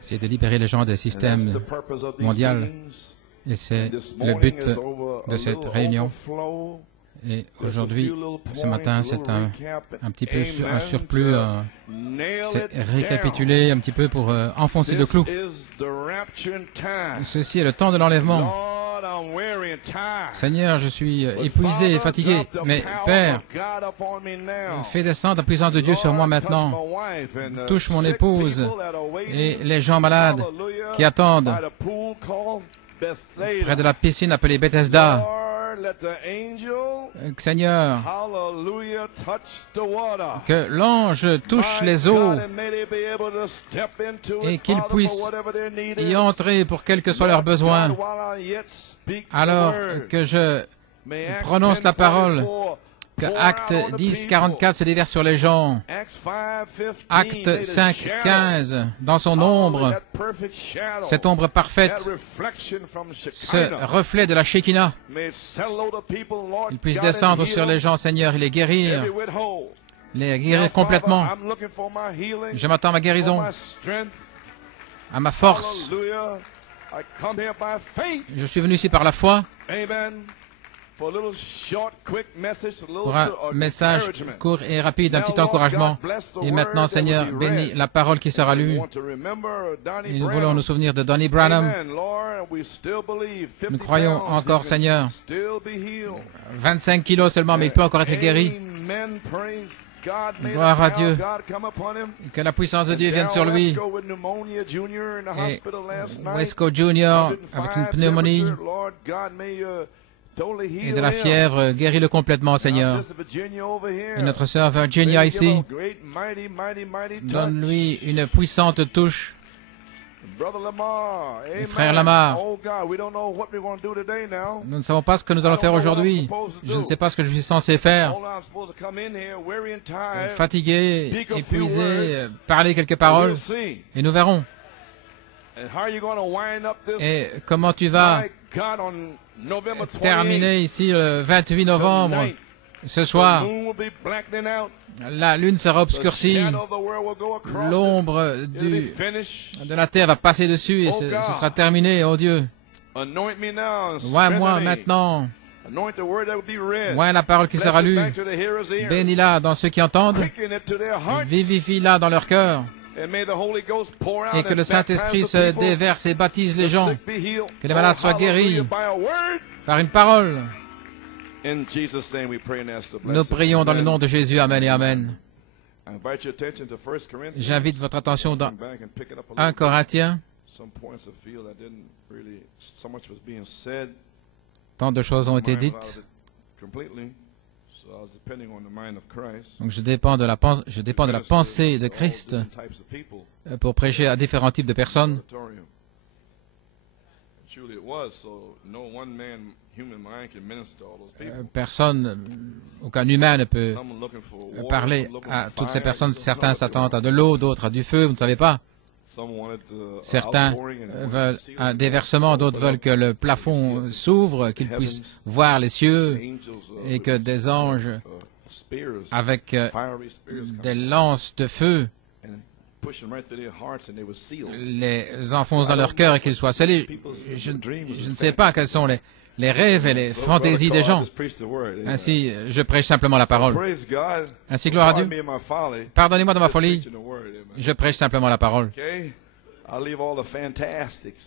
c'est de libérer les gens des systèmes mondiaux. Et c'est le but de cette réunion. Et aujourd'hui, ce matin, c'est un petit peu un surplus, c'est récapituler un petit peu pour enfoncer le clou. Ceci est le temps de l'enlèvement. Seigneur, je suis épuisé et fatigué, mais Père, fais descendre la puissance de Dieu sur moi maintenant. Touche mon épouse et les gens malades qui attendent près de la piscine appelée Bethesda. Seigneur, que l'ange touche les eaux et qu'il puisse y entrer pour quels que soient leurs besoins. Alors que je prononce la parole, que Acte 10, 44 se déverse sur les gens. Acte 5, 15, dans son ombre, cette ombre parfaite, ce reflet de la Shekinah, il puisse descendre sur les gens, Seigneur, et les guérir complètement. Je m'attends à ma guérison, à ma force. Je suis venu ici par la foi. Pour un message court et rapide, un petit encouragement. Et maintenant, Seigneur, bénis la parole qui sera lue. Et nous voulons nous souvenir de Donnie Branham. Nous croyons encore, Seigneur, 25 kilos seulement, mais il peut encore être guéri. Gloire à Dieu. Que la puissance de Dieu vienne sur lui. Et Wesco Junior, avec une pneumonie et de la fièvre, guéris-le complètement, Seigneur. Et notre sœur Virginia ici, donne-lui une puissante touche. Et frère Lamar, nous ne savons pas ce que nous allons faire aujourd'hui. Je ne sais pas ce que je suis censé faire. Fatigué, épuisé, parler quelques paroles, et nous verrons. Et comment tu vas terminer ici le 28 novembre, ce soir, la lune sera obscurcie, l'ombre de la terre va passer dessus et ce sera terminé, oh Dieu. Moi maintenant, moi la parole qui sera lue, bénis-la dans ceux qui entendent, vivifie-la dans leur cœur. Et que le Saint-Esprit se déverse et baptise les gens, que les malades soient guéris par une parole. Nous prions dans le nom de Jésus. Amen et Amen. J'invite votre attention dans 1 Corinthiens. Tant de choses ont été dites. Donc je dépends de la pensée de Christ pour prêcher à différents types de personnes. Aucun humain ne peut parler à toutes ces personnes. Certains s'attendent à de l'eau, d'autres à du feu, vous ne savez pas. Certains veulent un déversement, d'autres veulent que le plafond s'ouvre, qu'ils puissent voir les cieux et que des anges avec des lances de feu les enfoncent dans leur cœur et qu'ils soient scellés. Je ne sais pas quels sont les rêves et les fantaisies des gens. Ainsi, je prêche simplement la parole. Ainsi, gloire à Dieu. Pardonnez-moi de ma folie. Je prêche simplement la parole.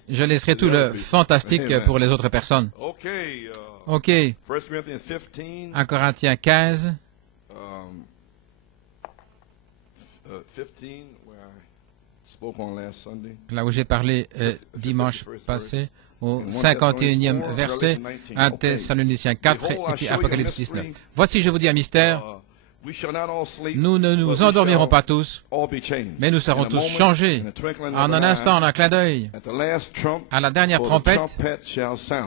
Je laisserai tout le fantastique pour les autres personnes. OK. 1 Corinthiens 15. Là où j'ai parlé dimanche passé, au 51e verset, 1 Thessaloniciens 4 et puis Apocalypse 19. Voici, je vous dis un mystère. Nous ne nous endormirons pas tous, mais nous serons tous changés en un instant, en un clin d'œil, à la dernière trompette,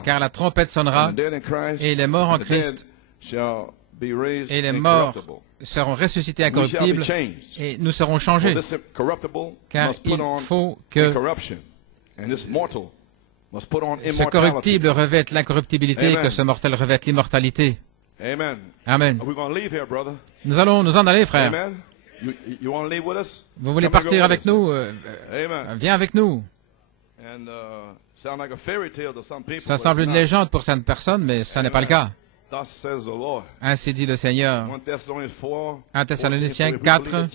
car la trompette sonnera et les morts en Christ et les morts seront ressuscités incorruptibles et nous serons changés, car il faut que ce corruptible revête l'incorruptibilité et que ce mortel revête l'immortalité. Amen. Nous allons nous en aller, frère. Vous voulez partir avec nous? Viens avec nous. Ça semble une légende pour certaines personnes, mais ça n'est pas le cas. Ainsi dit le Seigneur. 1 Thessaloniciens 4.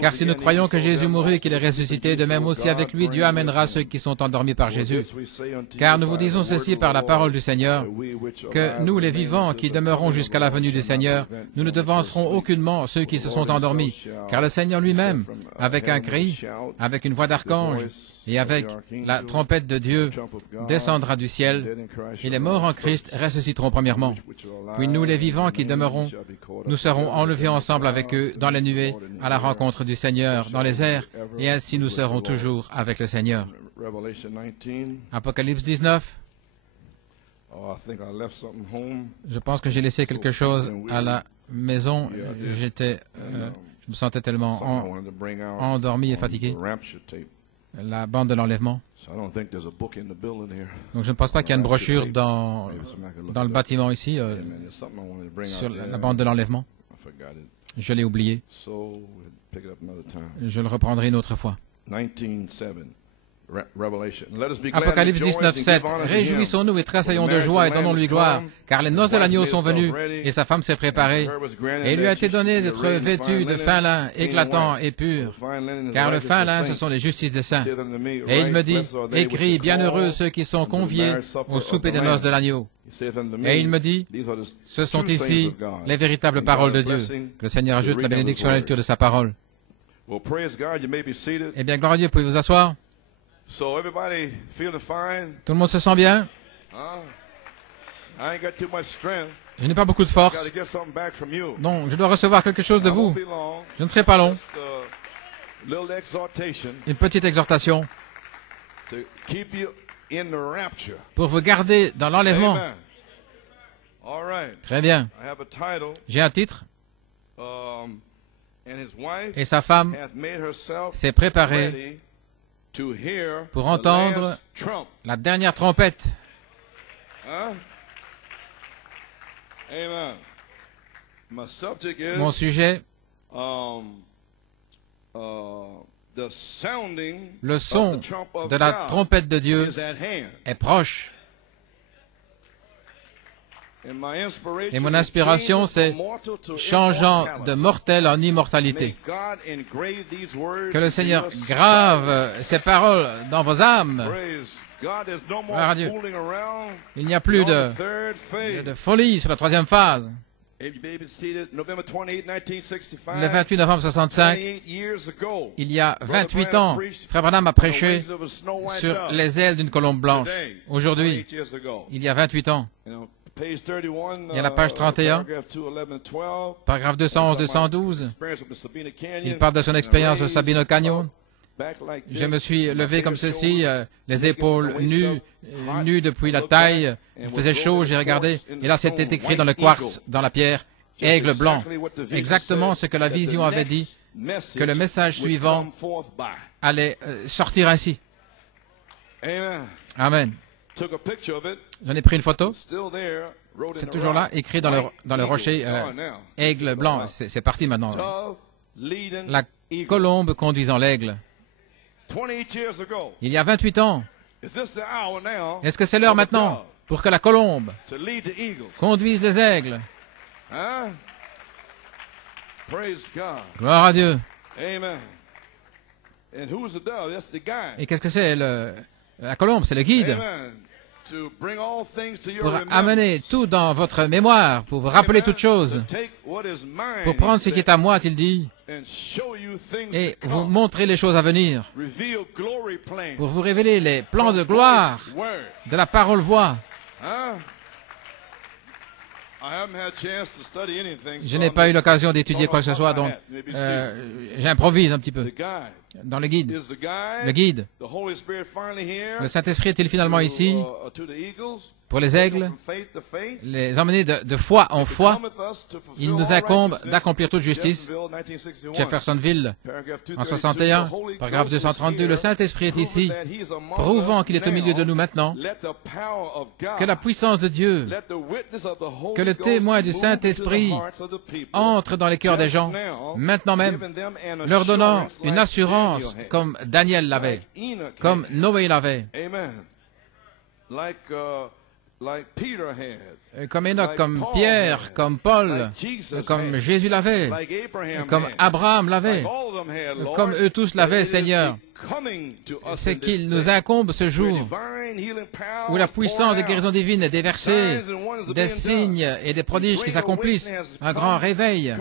Car si nous croyons que Jésus mourut et qu'il est ressuscité, de même aussi avec lui, Dieu amènera ceux qui sont endormis par Jésus. Car nous vous disons ceci par la parole du Seigneur, que nous, les vivants, qui demeurons jusqu'à la venue du Seigneur, nous ne devancerons aucunement ceux qui se sont endormis. Car le Seigneur lui-même, avec un cri, avec une voix d'archange, et avec la trompette de Dieu, descendra du ciel, et les morts en Christ ressusciteront premièrement. Puis nous, les vivants qui demeurons, nous serons enlevés ensemble avec eux dans les nuées, à la rencontre du Seigneur, dans les airs, et ainsi nous serons toujours avec le Seigneur. Apocalypse 19. Je pense que j'ai laissé quelque chose à la maison. Je me sentais tellement endormi et fatigué. La bande de l'enlèvement. Donc je ne pense pas qu'il y a une brochure dans le bâtiment ici sur la bande de l'enlèvement. Je l'ai oublié. Je le reprendrai une autre fois. Apocalypse 19, 7. Réjouissons-nous et tressaillons de joie et donnons-lui gloire, car les noces de l'agneau sont venues, et sa femme s'est préparée. Et il lui a été donné d'être vêtu de fin lin, éclatant et pur, car le fin lin, ce sont les justices des saints. Et il me dit, écris, bienheureux ceux qui sont conviés au souper des noces de l'agneau. Et il me dit, ce sont ici les véritables paroles de Dieu. Que le Seigneur ajoute la bénédiction à la lecture de sa parole. Eh bien, gloire à Dieu, pouvez vous asseoir? Tout le monde se sent bien? Je n'ai pas beaucoup de force. Donc, je dois recevoir quelque chose de vous. Je ne serai pas long. Une petite exhortation pour vous garder dans l'enlèvement. Très bien. J'ai un titre. Et sa femme s'est préparée pour entendre la dernière trompette. Mon sujet, le son de la trompette de Dieu est proche. Et mon inspiration, c'est changeant de mortel en immortalité. Que le Seigneur grave ces paroles dans vos âmes. Gloire à Dieu. Il n'y a plus de folie sur la troisième phase. Le 28 novembre 65, il y a 28 ans, Frère Branham a prêché sur les ailes d'une colombe blanche. Aujourd'hui, il y a 28 ans. Il y a la page 31, paragraphe 211-212. Il parle de son expérience au Sabino Canyon. Je me suis levé comme ceci, les épaules nues depuis la taille. Il faisait chaud, j'ai regardé. Et là, c'était écrit dans le quartz, dans la pierre, aigle blanc. Exactement ce que la vision avait dit, que le message suivant allait sortir ainsi. Amen. J'en ai pris une photo. C'est toujours là, écrit dans le rocher, aigle blanc. C'est parti maintenant. La colombe conduisant l'aigle. Il y a 28 ans. Est-ce que c'est l'heure maintenant pour que la colombe conduise les aigles? Gloire à Dieu. Et qu'est-ce que c'est la colombe? C'est le guide. Pour amener tout dans votre mémoire, pour vous rappeler toutes choses, pour prendre ce qui est à moi, a-t-il dit, et vous montrer les choses à venir, pour vous révéler les plans de gloire de la parole voix. Je n'ai pas eu l'occasion d'étudier quoi que ce soit, donc j'improvise un petit peu. Dans le guide. Le Saint-Esprit est-il finalement ici pour les aigles, les emmener de foi en foi. Il nous incombe d'accomplir toute justice. Jeffersonville, en 61, paragraphe 232, le Saint-Esprit est ici, prouvant qu'il est au milieu de nous maintenant. Que la puissance de Dieu, que le témoin du Saint-Esprit entre dans les cœurs des gens, maintenant même, leur donnant une assurance comme Daniel l'avait, comme Noé l'avait, comme Enoch, comme Pierre, comme Paul, comme Jésus l'avait, comme Abraham l'avait, comme eux tous l'avaient, Seigneur. C'est qu'il nous incombe ce jour où la puissance de guérison divine est déversée, des signes et des prodiges qui s'accomplissent. Un grand réveil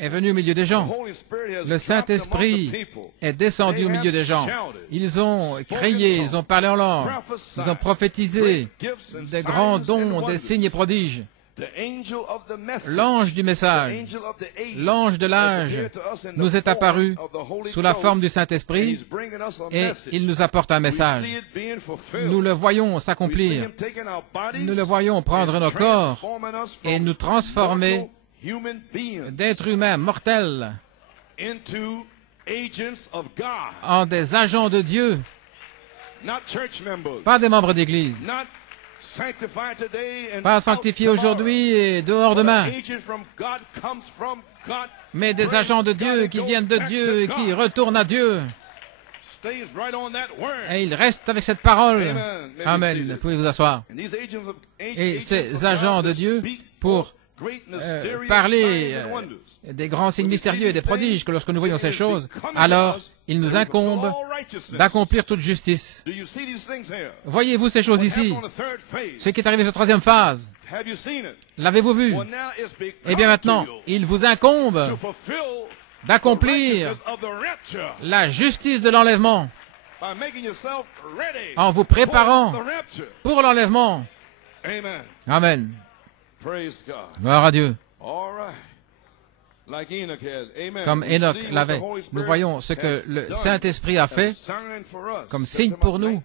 est venu au milieu des gens. Le Saint-Esprit est descendu au milieu des gens. Ils ont crié, ils ont parlé en langue, ils ont prophétisé des grands dons, des signes et prodiges. L'ange du message, l'ange de l'âge, nous est apparu sous la forme du Saint-Esprit et il nous apporte un message. Nous le voyons s'accomplir. Nous le voyons prendre nos corps et nous transformer d'êtres humains mortels en des agents de Dieu, pas des membres d'Église. Pas sanctifiés aujourd'hui et dehors demain, mais des agents de Dieu qui viennent de Dieu et qui retournent à Dieu. Et ils restent avec cette parole. Amen. Vous pouvez vous asseoir. Et ces agents de Dieu, pour parler des grands signes mystérieux et des prodiges, que lorsque nous voyons ces choses, alors il nous incombe d'accomplir toute justice. Voyez-vous ces choses ici? Ce qui est arrivé sur la troisième phase, l'avez-vous vu? Eh bien maintenant, il vous incombe d'accomplir la justice de l'enlèvement en vous préparant pour l'enlèvement. Amen. Gloire à Dieu. Comme Enoch l'avait. Nous voyons ce que le Saint-Esprit a fait comme signe pour nous.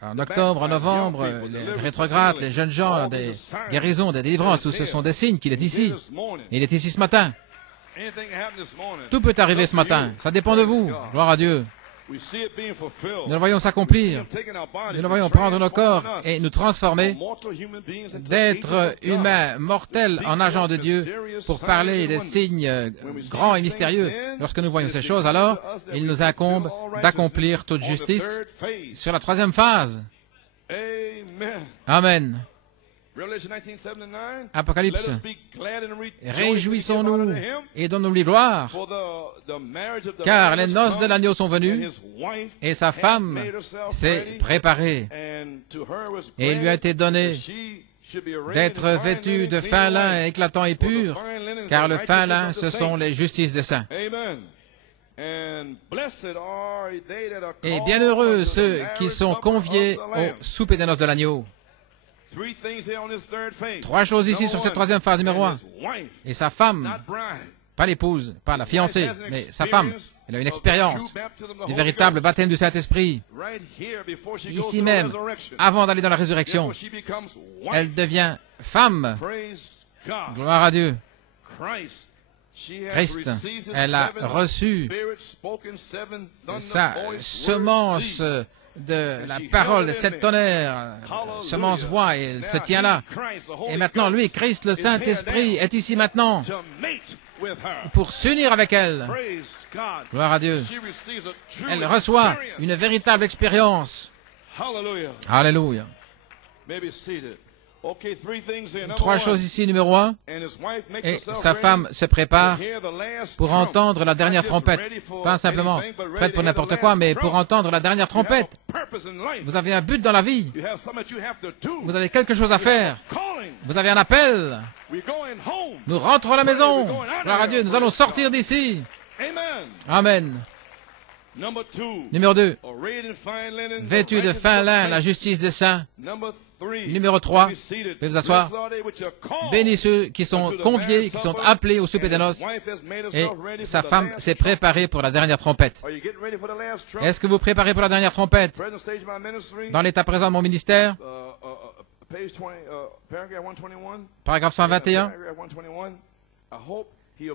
En octobre, en novembre, les rétrogrades, les jeunes gens, des guérisons, des délivrances, tout ce sont des signes qu'il est ici. Il est ici ce matin. Tout peut arriver ce matin. Ça dépend de vous. Gloire à Dieu. Nous le voyons s'accomplir. Nous le voyons prendre nos corps et nous transformer d'êtres humains mortels en agents de Dieu pour parler des signes grands et mystérieux. Lorsque nous voyons ces choses, alors, il nous incombe d'accomplir toute justice sur la troisième phase. Amen. Apocalypse. Réjouissons-nous et donnons-lui gloire, car les noces de l'agneau sont venues et sa femme s'est préparée. Et il lui a été donné d'être vêtue de fin lin éclatant et pur, car le fin lin, ce sont les justices des saints. Et bienheureux ceux qui sont conviés au souper des noces de l'agneau. Trois choses ici sur cette troisième phase numéro 1. Et sa femme, pas l'épouse, pas la fiancée, mais sa femme, elle a une expérience du véritable baptême du Saint-Esprit. Ici même, avant d'aller dans la résurrection, elle devient femme. Gloire à Dieu. Christ, elle a reçu sa semence de la parole de cette tonnerre, semence voix, et elle se tient là. Et maintenant, lui, Christ, le Saint-Esprit, est ici maintenant pour s'unir avec elle. Gloire à Dieu. Elle reçoit une véritable expérience. Alléluia. Trois choses ici, numéro 1. Et sa femme se prépare pour entendre la dernière trompette. Pas simplement prête pour n'importe quoi, mais pour entendre la dernière trompette. Vous avez un but dans la vie. Vous avez quelque chose à faire. Vous avez un appel. Nous rentrons à la maison. Gloire à Dieu. Nous allons sortir d'ici. Amen. Numéro 2. Vêtu de fin lin, la justice des saints. Numéro 3, veuillez vous asseoir. Bénis ceux qui sont conviés, qui sont appelés au souper des noces, et sa femme s'est préparée pour la dernière trompette. Est-ce que vous préparez pour la dernière trompette? Dans l'état présent de mon ministère, paragraphe 121,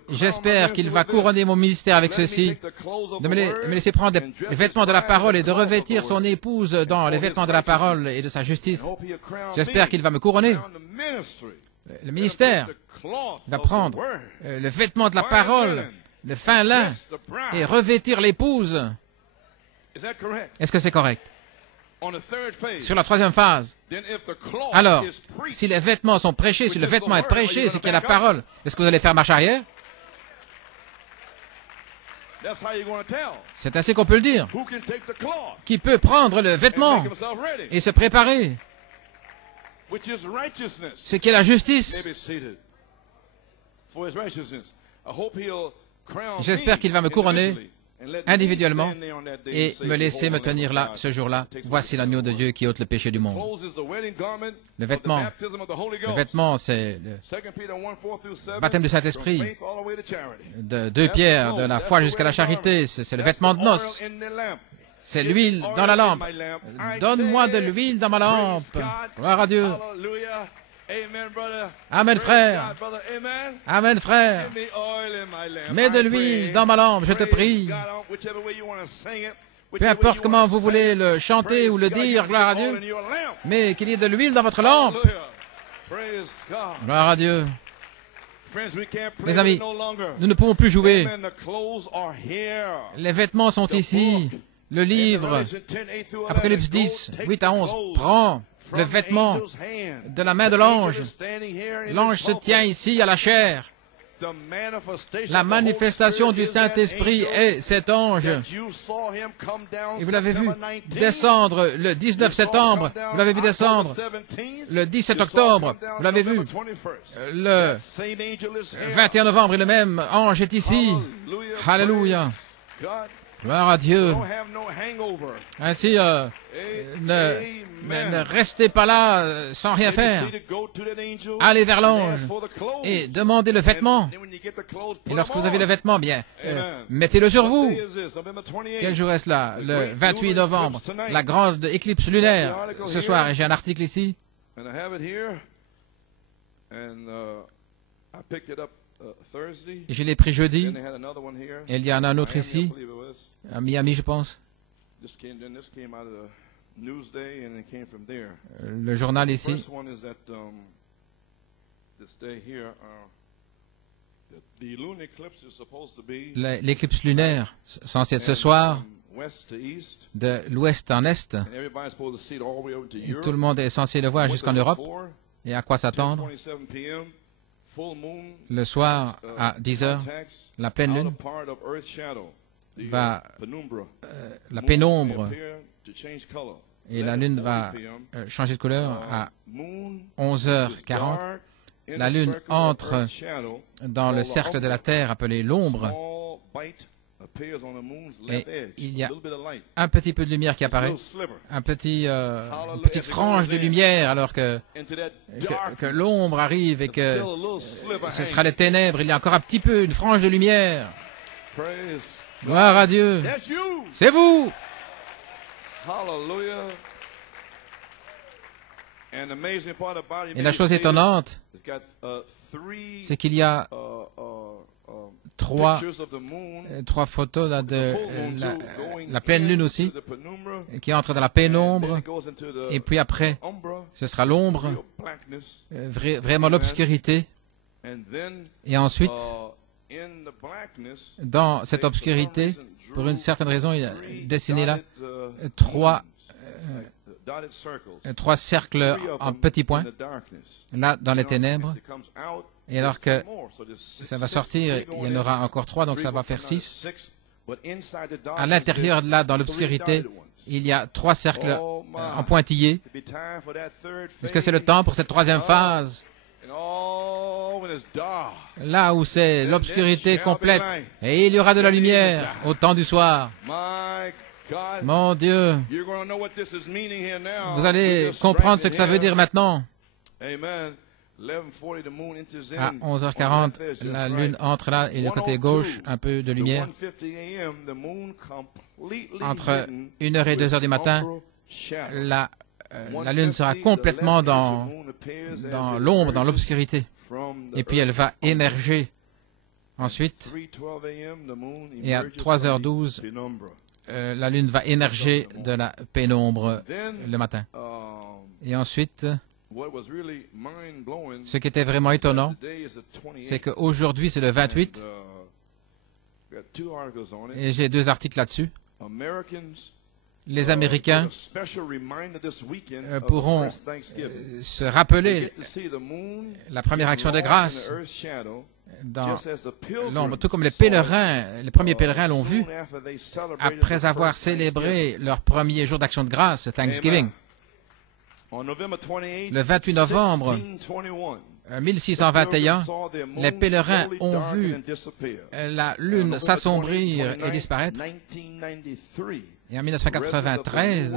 j'espère qu'il va couronner mon ministère avec ceci, de me laisser prendre les vêtements de la parole et de revêtir son épouse dans les vêtements de la parole et de sa justice. J'espère qu'il va me couronner. Le ministère va prendre le vêtement de la parole, le fin lin, et revêtir l'épouse. Est-ce que c'est correct? Sur la troisième phase, alors, si les vêtements sont prêchés, si le vêtement est prêché, c'est qu'il y a la parole, est-ce que vous allez faire marche arrière? C'est ainsi qu'on peut le dire. Qui peut prendre le vêtement et se préparer? Ce qui est la justice. J'espère qu'il va me couronner individuellement et me laisser me tenir là ce jour-là. Voici l'agneau de Dieu qui ôte le péché du monde. Le vêtement, c'est le baptême du Saint-Esprit, de 2 Pierre, de la foi jusqu'à la charité. C'est le vêtement de noces. C'est l'huile dans la lampe. Donne-moi de l'huile dans ma lampe. Gloire à Dieu. Amen, frère. Amen, frère. Mets de l'huile dans ma lampe, je te prie. Peu importe comment vous voulez le chanter ou le dire, gloire à Dieu, mais qu'il y ait de l'huile dans votre lampe. Gloire à Dieu. Mes amis, nous ne pouvons plus jouer. Les vêtements sont ici. Le livre, Apocalypse 10, 8 à 11, prend le vêtement de la main de l'ange. L'ange se tient ici à la chair. La manifestation du Saint-Esprit est cet ange. Et vous l'avez vu descendre le 19 septembre. Vous l'avez vu descendre le 17 octobre. Vous l'avez vu. Le 21 novembre, et le même ange est ici. Alléluia. Gloire à Dieu. Ainsi, ne restez pas là sans rien faire. Allez vers l'ange et demandez le vêtement. Et lorsque vous avez le vêtement, bien, mettez-le sur vous. Quel jour est-ce là? Le 28 novembre, la grande éclipse lunaire. Ce soir, et j'ai un article ici. Je l'ai pris jeudi. Et il y en a un autre ici, à Miami, je pense. Le journal ici. L'éclipse lunaire, censée être ce soir, de l'ouest en est. Et tout le monde est censé le voir jusqu'en Europe. Et à quoi s'attendre? Le soir, à 10 heures, la pleine lune va, la pénombre, et la lune va changer de couleur à 11h40. La lune entre dans le cercle de la Terre appelé l'ombre, et il y a un petit peu de lumière qui apparaît, une petite frange de lumière, alors que l'ombre arrive et que ce sera les ténèbres. Il y a encore un petit peu, une frange de lumière. Gloire à Dieu. C'est vous. Et la chose étonnante, c'est qu'il y a trois photos là, de la pleine lune aussi, qui entre dans la pénombre, et puis après, ce sera l'ombre, vraiment l'obscurité, et ensuite, dans cette obscurité, pour une certaine raison, il a dessiné là trois cercles en petits points, là dans les ténèbres. Et alors que ça va sortir, il y en aura encore 3, donc ça va faire 6. À l'intérieur, là, dans l'obscurité, il y a 3 cercles en pointillés. Est-ce que c'est le temps pour cette troisième phase? Là où c'est l'obscurité complète, et il y aura de la lumière au temps du soir. Mon Dieu, vous allez comprendre ce que ça veut dire maintenant. À 11h40, la lune entre là et le côté gauche, un peu de lumière. Entre 1h et 2h du matin, la lune sera complètement dans l'ombre, dans l'obscurité. Et puis elle va émerger ensuite. Et à 3h12, la lune va émerger de la pénombre le matin. Et ensuite, ce qui était vraiment étonnant, c'est qu'aujourd'hui, c'est le 28, et j'ai 2 articles là-dessus. Les Américains pourront se rappeler la première action de grâce dans l'ombre, tout comme les premiers pèlerins l'ont vu après avoir célébré leur premier jour d'action de grâce, Thanksgiving. Le 28 novembre 1621, les pèlerins ont vu la lune s'assombrir et disparaître. Et en 1993,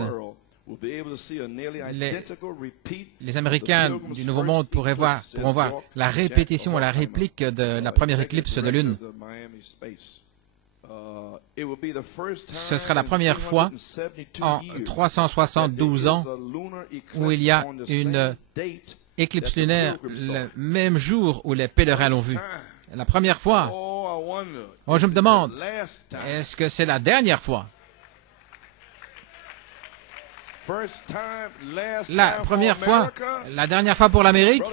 les Américains du Nouveau Monde pourront voir la répétition, la réplique de la première éclipse de lune. Ce sera la première fois en 372 ans où il y a une éclipse lunaire le même jour où les pèlerins l'ont vue. La première fois. Oh, je me demande, est-ce que c'est la dernière fois? La première fois, la dernière fois pour l'Amérique,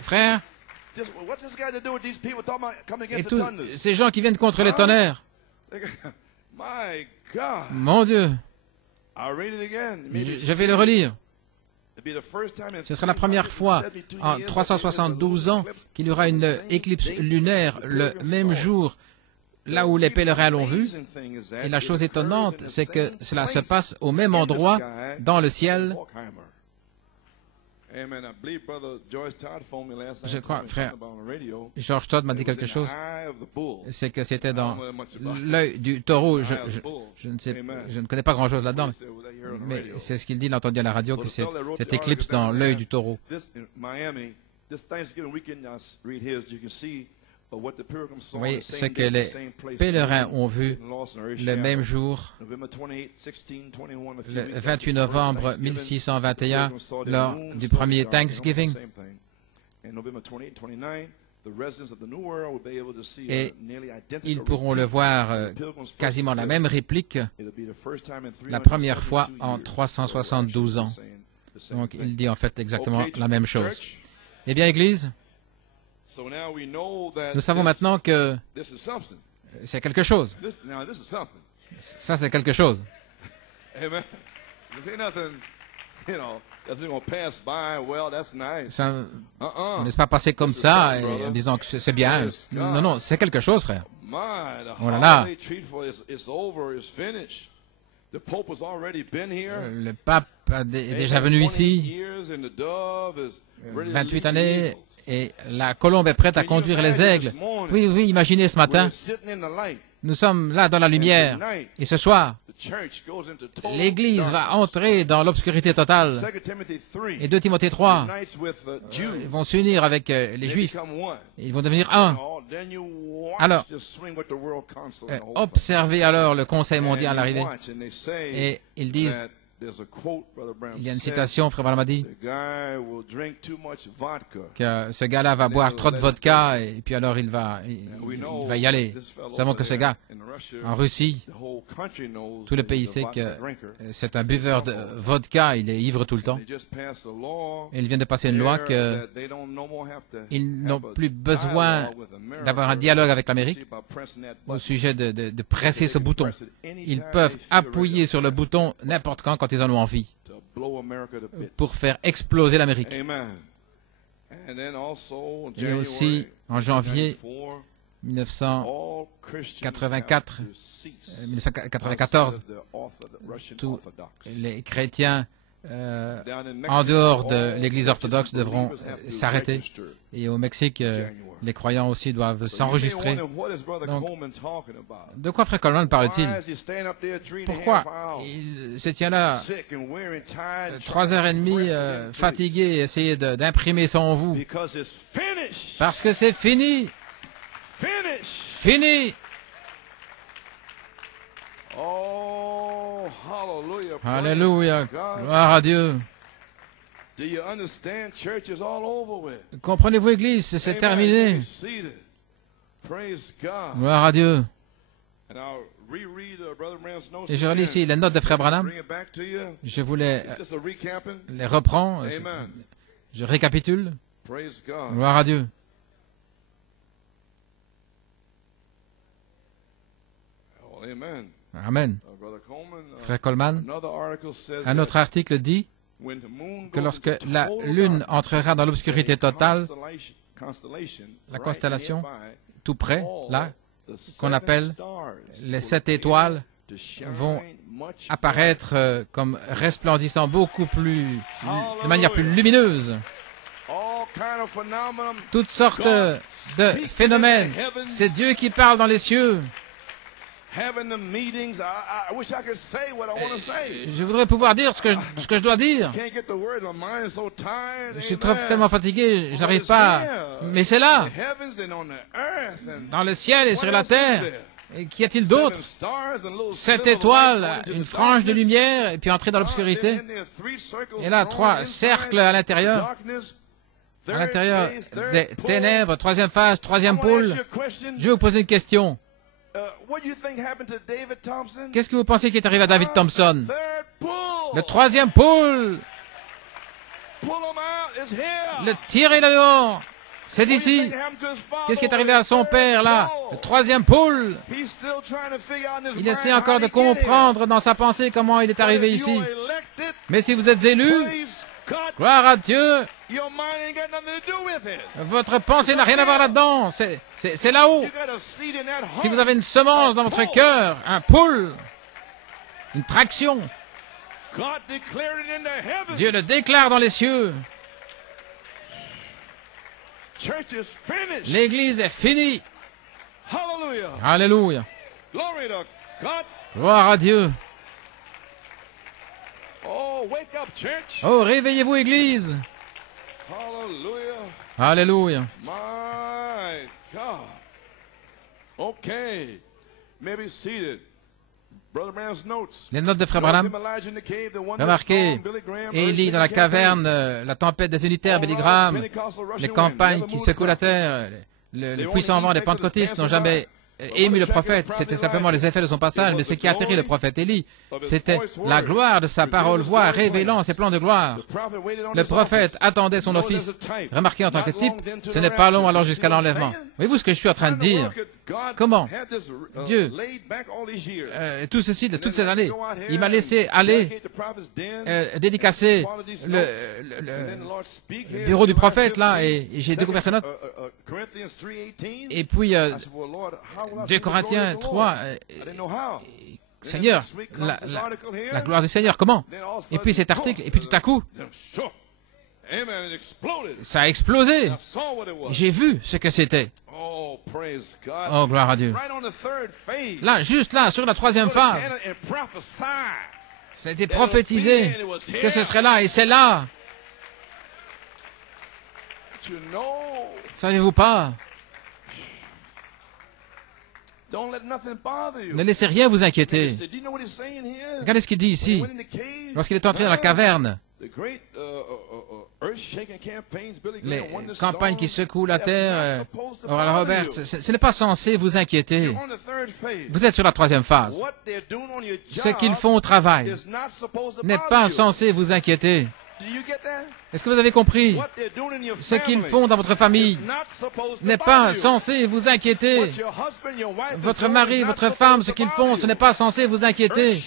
frère, et tous ces gens qui viennent contre les tonnerres. Mon Dieu, je vais le relire. Ce sera la première fois en 372 ans qu'il y aura une éclipse lunaire le même jour là où les pèlerins l'ont vu. Et la chose étonnante, c'est que cela se passe au même endroit dans le ciel. Je crois, frère, George Todd m'a dit quelque chose, c'est que c'était dans l'œil du taureau. Je ne connais pas grand-chose là-dedans, mais c'est ce qu'il dit, il a entendu à la radio, que c'est cette éclipse dans l'œil du taureau. Vous voyez ce que les pèlerins ont vu le même jour, le 28 novembre 1621, lors du premier Thanksgiving. Et ils pourront le voir quasiment la même réplique, la première fois en 372 ans. Donc, il dit en fait exactement la même chose. Eh bien, Église, nous savons maintenant que c'est quelque chose. Ça, c'est quelque chose. Ça ne laisse pas passer comme ça en disant que c'est bien. Non, non, c'est quelque chose, frère. Oh là là. Le pape est déjà venu ici. 28 années. Et la colombe est prête à conduire les aigles. Oui, oui, imaginez ce matin. Nous sommes là dans la lumière. Et ce soir, l'Église va entrer dans l'obscurité totale. Et 2 Timothée 3 ils vont s'unir avec les Juifs. Ils vont devenir un. Alors, observez alors le Conseil mondial arriver. Et ils disent, il y a une citation, Frère Branham a dit, que ce gars-là va boire trop de vodka et puis alors il va y aller. Nous savons que ce gars, en Russie, tout le pays sait que c'est un buveur de vodka, il est ivre tout le temps. Et il vient de passer une loi qu'ils n'ont plus besoin d'avoir un dialogue avec l'Amérique au sujet de presser ce bouton. Ils peuvent appuyer sur le bouton n'importe quand ils en ont envie, pour faire exploser l'Amérique. Et aussi, en janvier 1994, tous les chrétiens en dehors de l'Église orthodoxe devront s'arrêter. Et au Mexique, Les croyants aussi doivent s'enregistrer. De quoi Frère Coleman parle-t-il? Pourquoi il se tient là 3h30 fatigué et essayer d'imprimer ça en vous? Parce que c'est fini. Fini. Alléluia. Gloire à Dieu. Comprenez-vous, Église, c'est terminé. Gloire à Dieu. Et je relis ici les notes de Frère Branham. Je voulais les reprendre. Je récapitule. Gloire à Dieu. Amen. Frère Coleman, un autre article dit que lorsque la Lune entrera dans l'obscurité totale, la constellation tout près, là, qu'on appelle les 7 étoiles, vont apparaître comme resplendissant de manière plus lumineuse. Toutes sortes de phénomènes. C'est Dieu qui parle dans les cieux. Je voudrais pouvoir dire ce que je dois dire. Je suis tellement fatigué, je n'arrive pas. Mais c'est là, dans le ciel et sur la terre. Et qu'y a-t-il d'autre? 7 étoiles, une frange de lumière, et puis entrer dans l'obscurité. Et là, 3 cercles à l'intérieur. À l'intérieur des ténèbres, 3e phase, 3e pôle. Je vais vous poser une question. Qu'est-ce que vous pensez qui est arrivé à David Thompson? Le 3e pôle. Le tirer là dehors. C'est ici. Qu'est-ce qui est arrivé à son père là? Le 3e pôle. Il essaie encore de comprendre dans sa pensée comment il est arrivé ici. Mais si vous êtes élu, gloire à Dieu, votre pensée n'a rien à voir là-dedans. C'est là-haut. Si vous avez une semence dans votre cœur, un pôle, une traction, Dieu le déclare dans les cieux. L'Église est finie. Alléluia. Gloire à Dieu. Oh, réveillez-vous, Église. Alléluia. Les notes de Frère Branham. Remarquez, Élie dans la caverne, la tempête des unitaires, Billy Graham, les campagnes qui secouent la terre, les puissants vents des pentecôtistes n'ont jamais ému le prophète. C'était simplement les effets de son passage, mais ce qui a atterri le prophète Élie, c'était la gloire de sa parole-voix révélant ses plans de gloire. Le prophète attendait son office. Remarquez, en tant que type, ce n'est pas long alors jusqu'à l'enlèvement. Voyez-vous ce que je suis en train de dire? Comment Dieu, tout ceci de toutes ces années, il m'a laissé aller dédicacer le bureau du prophète, là, et j'ai découvert sa note. Et puis, 2 Corinthiens 3, Seigneur, la gloire du Seigneur, comment? Et puis cet article, et puis tout à coup, ça a explosé. J'ai vu ce que c'était. Oh, gloire à Dieu. Là, juste là, sur la 3e phase, ça a été prophétisé que ce serait là, et c'est là. Savez-vous pas? Ne laissez rien vous inquiéter. Regardez ce qu'il dit ici. Lorsqu'il est entré dans la caverne, les campagnes qui secouent la terre, Oral Roberts, ce n'est pas censé vous inquiéter. Vous êtes sur la 3e phase. Ce qu'ils font au travail n'est pas censé vous inquiéter. Est-ce que vous avez compris? Ce qu'ils font dans votre famille n'est pas censé vous inquiéter. Votre mari, votre femme, ce qu'ils font, ce n'est pas censé vous inquiéter.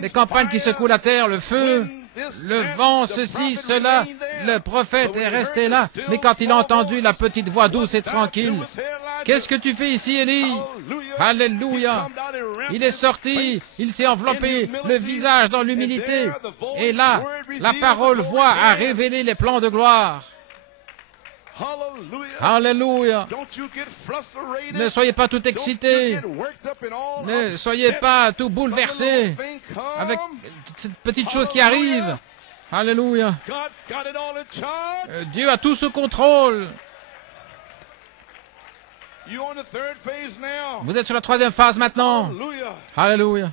Les campagnes qui secouent la terre, le feu, le vent, ceci, cela, le prophète est resté là. Mais quand il a entendu la petite voix douce et tranquille, qu'est-ce que tu fais ici, Élie? Alléluia! Il est sorti, il s'est enveloppé le visage dans l'humilité. Et là, la parole voix a révélé les plans de gloire. Alléluia. Ne soyez pas tout excités. Ne soyez pas tout bouleversés avec cette petite chose qui arrive. Alléluia. Dieu a tout sous contrôle. Vous êtes sur la troisième phase maintenant. Alléluia.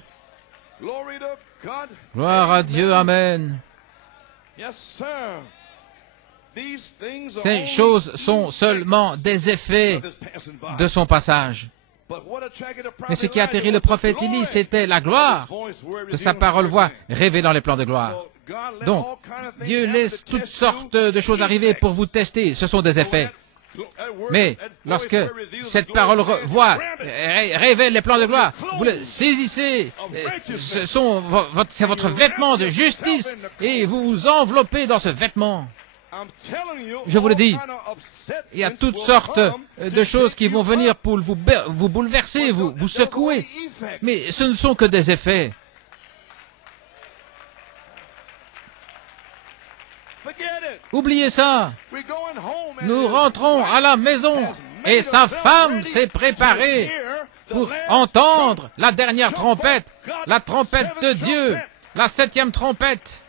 Gloire à Dieu. Amen. Ces choses sont seulement des effets de son passage. Mais ce qui a atterri le prophète Élie, c'était la gloire de sa parole-voix révélée dans les plans de gloire. Donc, Dieu laisse toutes sortes de choses arriver pour vous tester. Ce sont des effets. Mais lorsque cette parole-voix révèle les plans de gloire, vous le saisissez. C'est votre vêtement de justice et vous vous enveloppez dans ce vêtement. Je vous le dis, il y a toutes sortes de choses qui vont venir pour vous bouleverser, vous secouer. Mais ce ne sont que des effets. Oubliez ça. Nous rentrons à la maison et sa femme s'est préparée pour entendre la dernière trompette, la trompette de Dieu, la 7e trompette.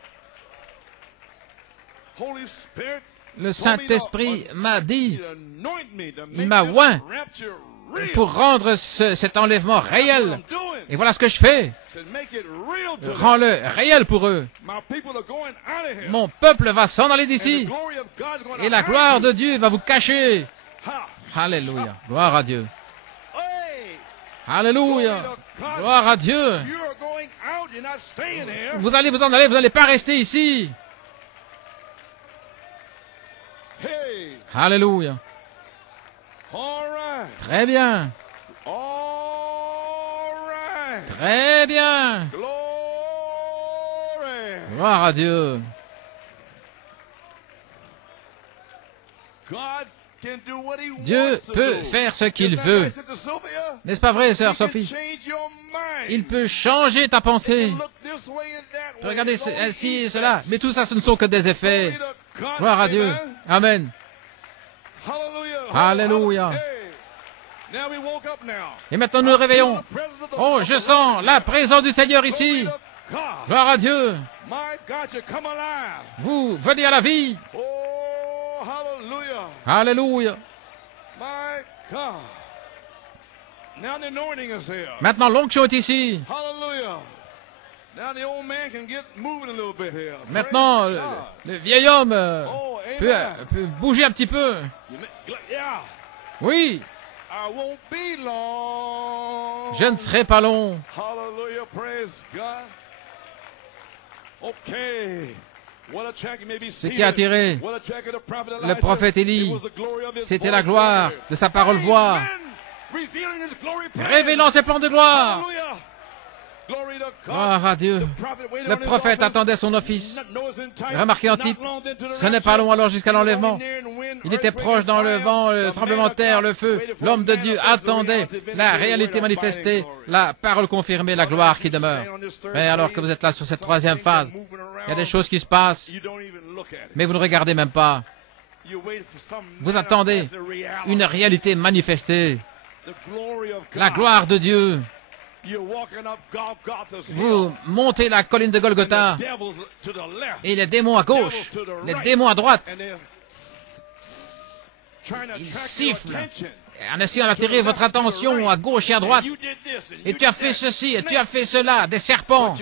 Le Saint-Esprit m'a dit, il m'a oint pour rendre cet enlèvement réel. Et voilà ce que je fais. Rends-le réel pour eux. Mon peuple va s'en aller d'ici. Et la gloire de Dieu va vous cacher. Alléluia. Gloire à Dieu. Alléluia. Gloire à Dieu. Vous allez vous en aller, vous n'allez pas rester ici. Alléluia. Très bien. Très bien. Gloire à Dieu. Dieu peut faire ce qu'il veut. N'est-ce pas vrai, sœur Sophie? Il peut changer ta pensée. Regardez ci et cela. Mais tout ça, ce ne sont que des effets. Gloire à Dieu. Amen. Alléluia. Et maintenant nous nous réveillons. Oh, je sens la présence du Seigneur ici. Gloire à Dieu. Vous venez à la vie. Alléluia. Maintenant l'onction est ici. Maintenant le vieil homme peut bouger un petit peu. Oui. Je ne serai pas long. Ce qui a attiré le prophète Élie, c'était la gloire de sa parole-voix, révélant ses plans de gloire. Gloire à Dieu. Le prophète attendait son office. Remarquez en type, ce n'est pas long alors jusqu'à l'enlèvement. Il était proche dans le vent, le tremblement de terre, le feu. L'homme de Dieu attendait la réalité manifestée, la parole confirmée, la gloire qui demeure. Mais alors que vous êtes là sur cette troisième phase, il y a des choses qui se passent, mais vous ne regardez même pas. Vous attendez une réalité manifestée, la gloire de Dieu. Vous montez la colline de Golgotha et les démons à gauche, les démons à droite, ils sifflent en essayant d'attirer votre attention à gauche et à droite. Et tu as fait ceci et tu as fait cela, des serpents.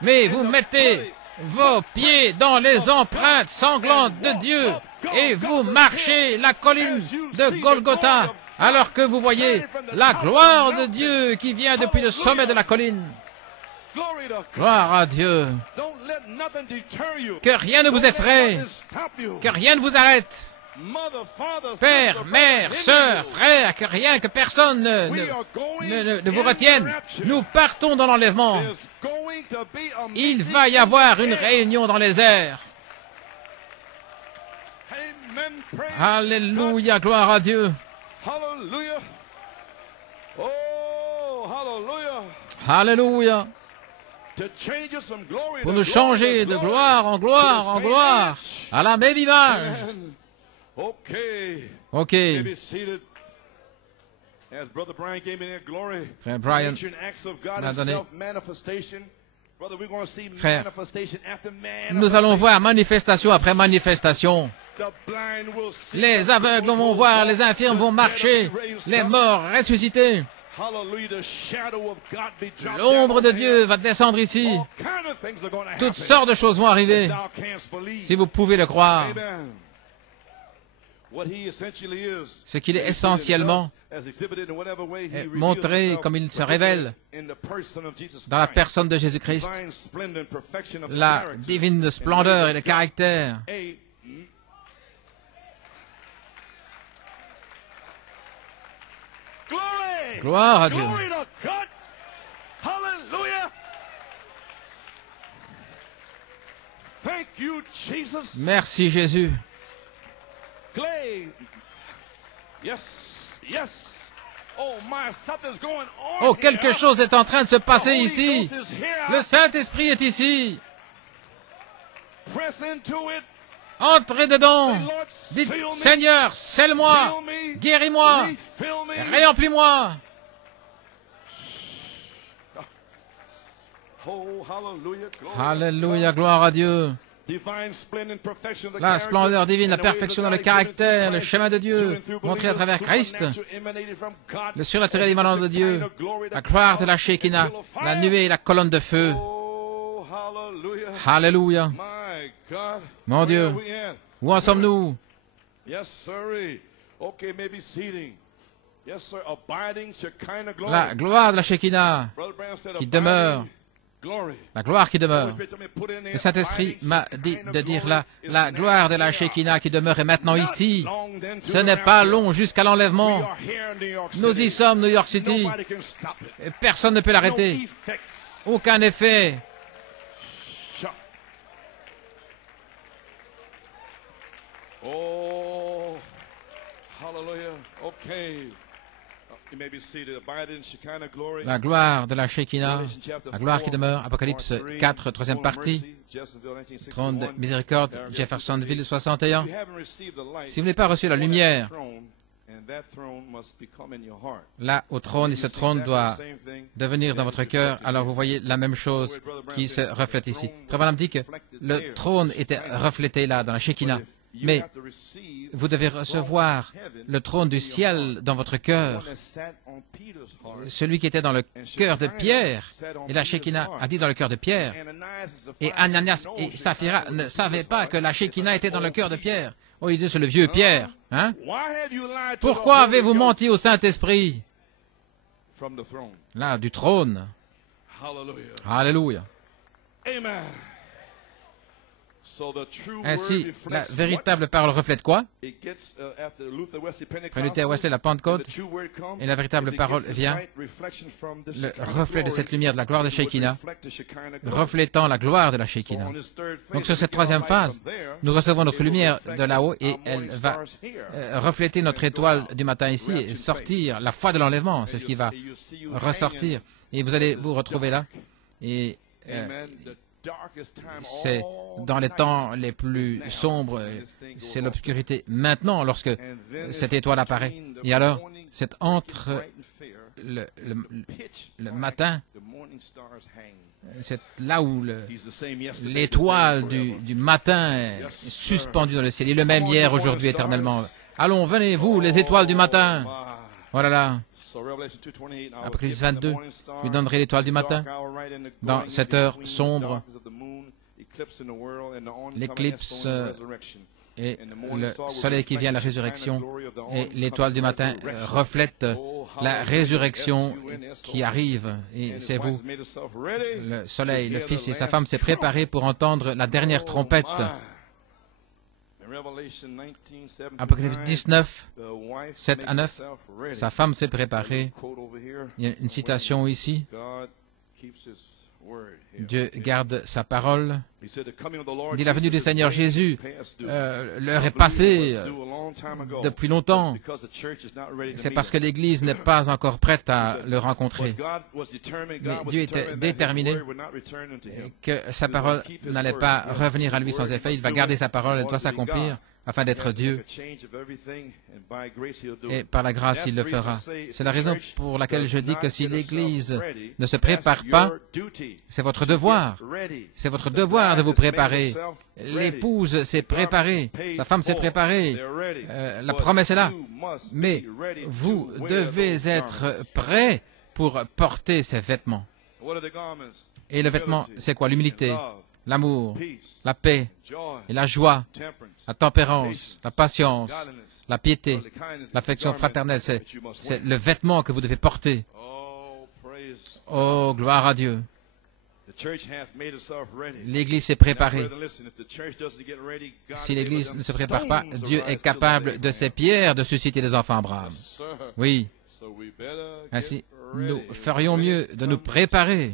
Mais vous mettez vos pieds dans les empreintes sanglantes de Dieu et vous marchez la colline de Golgotha. Alors que vous voyez la gloire de Dieu qui vient depuis le sommet de la colline. Gloire à Dieu. Que rien ne vous effraie. Que rien ne vous arrête. Père, mère, sœur, frère, que personne ne vous retienne. Nous partons dans l'enlèvement. Il va y avoir une réunion dans les airs. Alléluia, gloire à Dieu. Hallelujah. Oh, hallelujah. Alléluia. Pour nous changer de gloire en gloire en gloire à la même image. Okay. Ok. Maybe seated. As Brother Brian gave me that glory. Frère Brian Ancient acts of God m'a donné. himself, manifestation. Brother, we're going to see Frère, manifestation after nous allons manifestation. voir manifestation après manifestation. The blind will see. Les aveugles vont voir, les infirmes vont marcher, les morts ressuscités. Hallelujah, the shadow of God be dropped L'ombre down de on Dieu him. va descendre ici. All kind of things are going to happen. Toutes sortes de choses vont arriver, If thou canst believe. si vous pouvez le croire. Amen. What he essentially is, Ce qu'il est essentiellement as exhibited in whatever way he reveals montré himself, comme il se particularly révèle in the person of Jesus dans la Christ. personne de Jésus-Christ, Divine splendor and perfection of la character divine splendeur et le caractère. Glory! Gloire à Dieu. Glory to God! Hallelujah! Thank you, Jesus. Merci Jésus. Clay. Yes, yes. Oh my, something's going on. Oh, quelque here. chose est en train de se The passer Holy ici. Ghost is here. Le Saint-Esprit est ici. Press into it. Entrez dedans. Say, Lord, Dites, fill me. Seigneur, scelle-moi, Fill me. guéris-moi, Refill me. réemplis-moi. Oh, hallelujah. Glory to Alléluia, God. gloire à Dieu. Divine splendor and perfection of the La character splendeur divine, la and the ways perfection of dans le God exhibited through caractère, le Christ, chemin de to Dieu, and through montré à believers, travers Christ, supernatural emanated from God, le surnaturel as émanant de the Dieu, kind of glory, the la gloire de la cloud, Shekinah, the pillar of la fire. nuée et la colonne de feu. Oh, hallelujah. Alléluia. My God. Mon Where Dieu. are we at? Où en sommes-nous? Yes, sir. Okay, maybe seating. Yes, sir. Abiding Shekinah glory. La gloire de la Shekinah, Brother Branham said, qui abiding demeure. glory. La gloire qui The Holy demeure. Spirit told me to put in there, Le Saint-Esprit abiding m'a dit Shekinah de dire glory là, is la now gloire de la here. Shekinah qui demeure est maintenant Not ici. long then to Ce the n'est pas rapture. long jusqu'à We l'enlèvement. are here in New York Nous City. y sommes, New York City. Nobody can stop it. Et personne ne peut No l'arrêter. effects. Aucun effet. Shut. Oh, hallelujah. Okay. You may be seated. Abide in Shekinah glory. La gloire de la Shekinah, Revelation chapter la gloire 4, qui demeure. Apocalypse part 3, 4, troisième throne of partie. mercy, Jeffersonville, 1961. Trône de miséricorde, There, Jeffersonville If 61. you haven't received the light, Si vous n'avez pas reçu la go to that lumière, throne, and that throne must become in your heart. là au trône, et ce trône doit devenir dans votre cœur. Alors vous voyez la même chose qui se reflète ici. Frère Branham dit que le trône était reflété là, dans la Shekinah. Mais vous devez recevoir le trône du ciel dans votre cœur. Celui qui était dans le cœur de Pierre, et la Shekinah a dit dans le cœur de Pierre, et Ananias et Saphira ne savaient pas que la Shekinah était dans le cœur de Pierre. Oh, il dit, c'est le vieux Pierre. Hein? Pourquoi avez-vous menti au Saint-Esprit? Là, du trône. Alléluia. Ainsi, la véritable parole reflète quoi? Après Luther Wesley, la Pentecôte, et la véritable parole vient, le reflet de cette lumière de la gloire de Shekinah, reflétant la gloire de la Shekinah. Donc sur cette troisième phase, nous recevons notre lumière de là-haut et elle va refléter notre étoile du matin ici et sortir la foi de l'enlèvement. C'est ce qui va ressortir. Et vous allez vous retrouver là. Et c'est dans les temps les plus sombres, c'est l'obscurité maintenant lorsque cette étoile apparaît. Et alors, c'est entre le matin, c'est là où l'étoile du matin est suspendue dans le ciel. Il est le même hier, aujourd'hui, éternellement. Allons, venez, vous, les étoiles du matin. Oh là là. Apocalypse 22, lui donnerai l'étoile du matin. Dans cette heure sombre, l'éclipse et le soleil qui vient à la résurrection et l'étoile du matin reflètent la résurrection qui arrive. Et c'est vous, le soleil, le Fils et sa femme s'est préparé pour entendre la dernière trompette. Apocalypse 19, 7 à 9, sa femme s'est préparée. Il y a une citation ici. Dieu garde sa parole. Il dit la venue du Seigneur Jésus, l'heure est passée depuis longtemps. C'est parce que l'Église n'est pas encore prête à le rencontrer. Mais Dieu était déterminé que sa parole n'allait pas revenir à lui sans effet. Il va garder sa parole, elle doit s'accomplir. afin d'être Dieu. Et par la grâce, il le fera. C'est la raison pour laquelle je dis que si l'Église ne se prépare pas, c'est votre devoir. C'est votre devoir de vous préparer. L'épouse s'est préparée, sa femme s'est préparée, la promesse est là. Mais vous devez être prêt pour porter ces vêtements. Et le vêtement, c'est quoi? L'humilité, l'amour, la paix, et la joie, la tempérance, la patience, la piété, l'affection fraternelle. C'est le vêtement que vous devez porter. Oh, gloire à Dieu. L'Église s'est préparée. Si l'Église ne se prépare pas, Dieu est capable de ses pierres de susciter des enfants Abraham. Oui. Ainsi, nous ferions mieux de nous préparer.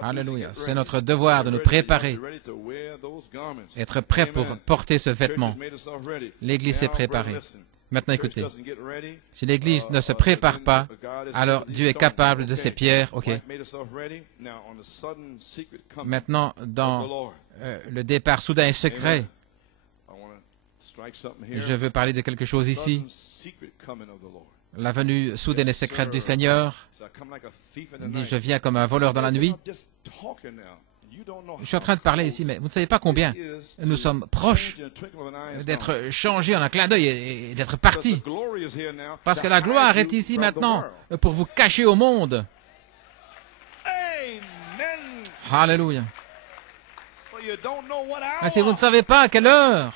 Alléluia. C'est notre devoir de nous préparer, être prêt pour porter ce vêtement. L'Église s'est préparée. Maintenant, écoutez. Si l'Église ne se prépare pas, alors Dieu est capable de ses pierres. OK. Maintenant, dans le départ soudain et secret, je veux parler de quelque chose ici. La venue soudaine et secrète du Seigneur. Dit, je viens comme un voleur dans la nuit. Je suis en train de parler ici, mais vous ne savez pas combien nous sommes proches d'être changés en un clin d'œil et d'être partis. Parce que la gloire est ici maintenant pour vous cacher au monde. Alléluia. Si vous ne savez pas à quelle heure,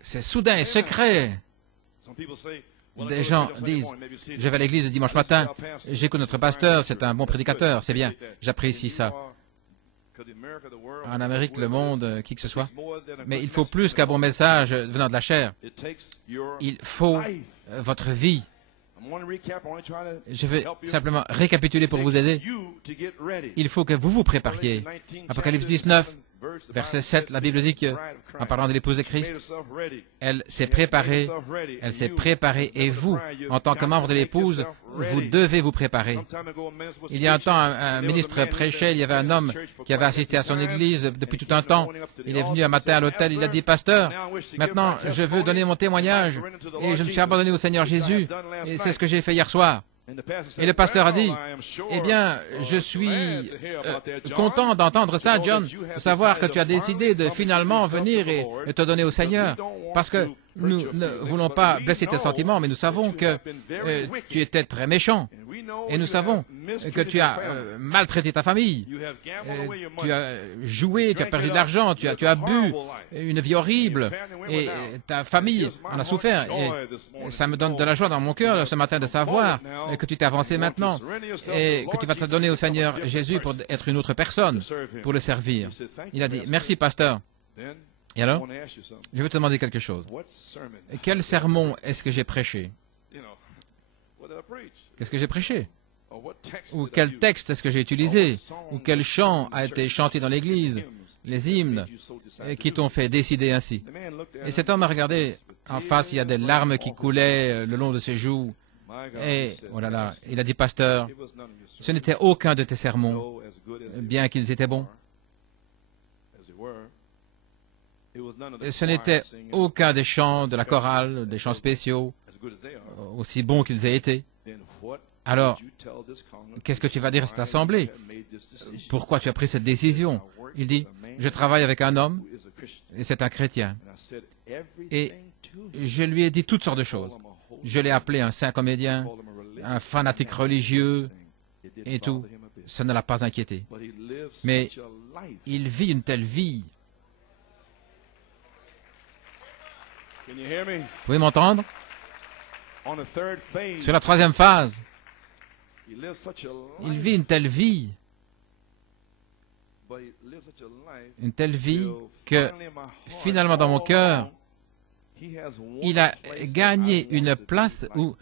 c'est soudain et secret. Des gens disent, je vais à l'église le dimanche matin, j'écoute notre pasteur, c'est un bon prédicateur, c'est bien, j'apprécie ça. En Amérique, le monde, qui que ce soit. Mais il faut plus qu'un bon message venant de la chair. Il faut votre vie. Je vais simplement récapituler pour vous aider. Il faut que vous vous prépariez. Apocalypse 19, verset 7, la Bible dit que, en parlant de l'épouse de Christ, elle s'est préparée, et vous, en tant que membre de l'épouse, vous devez vous préparer. Il y a un temps, un ministre prêchait, il y avait un homme qui avait assisté à son église depuis tout un temps. Il est venu un matin à l'hôtel, il a dit, pasteur, maintenant je veux donner mon témoignage, et je me suis abandonné au Seigneur Jésus, et c'est ce que j'ai fait hier soir. Et le pasteur a dit, eh bien, je suis content d'entendre ça, John, de savoir que tu as décidé de finalement venir et te donner au Seigneur, parce que nous ne voulons pas blesser tes sentiments, mais nous savons que tu étais très méchant, et nous savons que tu as maltraité ta famille, tu as joué, tu as perdu de l'argent, tu as bu une vie horrible, et ta famille en a souffert, et ça me donne de la joie dans mon cœur ce matin de savoir que tu t'es avancé maintenant, et que tu vas te donner au Seigneur Jésus pour être une autre personne, pour le servir. Il a dit, merci pasteur. Et alors, je veux te demander quelque chose. Quel sermon est-ce que j'ai prêché? Qu'est-ce que j'ai prêché? Ou quel texte est-ce que j'ai utilisé? Ou quel chant a été chanté dans l'église? Les hymnes qui t'ont fait décider ainsi. Et cet homme a regardé en face, il y a des larmes qui coulaient le long de ses joues. Et, oh là là, il a dit, pasteur, ce n'était aucun de tes sermons, bien qu'ils étaient bons. Et ce n'était aucun des chants de la chorale, des chants spéciaux, aussi bons qu'ils aient été. Alors, qu'est-ce que tu vas dire à cette assemblée? Pourquoi tu as pris cette décision? Il dit, je travaille avec un homme, et c'est un chrétien. Et je lui ai dit toutes sortes de choses. Je l'ai appelé un saint comédien, un fanatique religieux, et tout. Ça ne l'a pas inquiété. Mais il vit une telle vie. Vous pouvez m'entendre? Sur la troisième phase, il vit une telle vie que finalement dans mon cœur, il a gagné une place où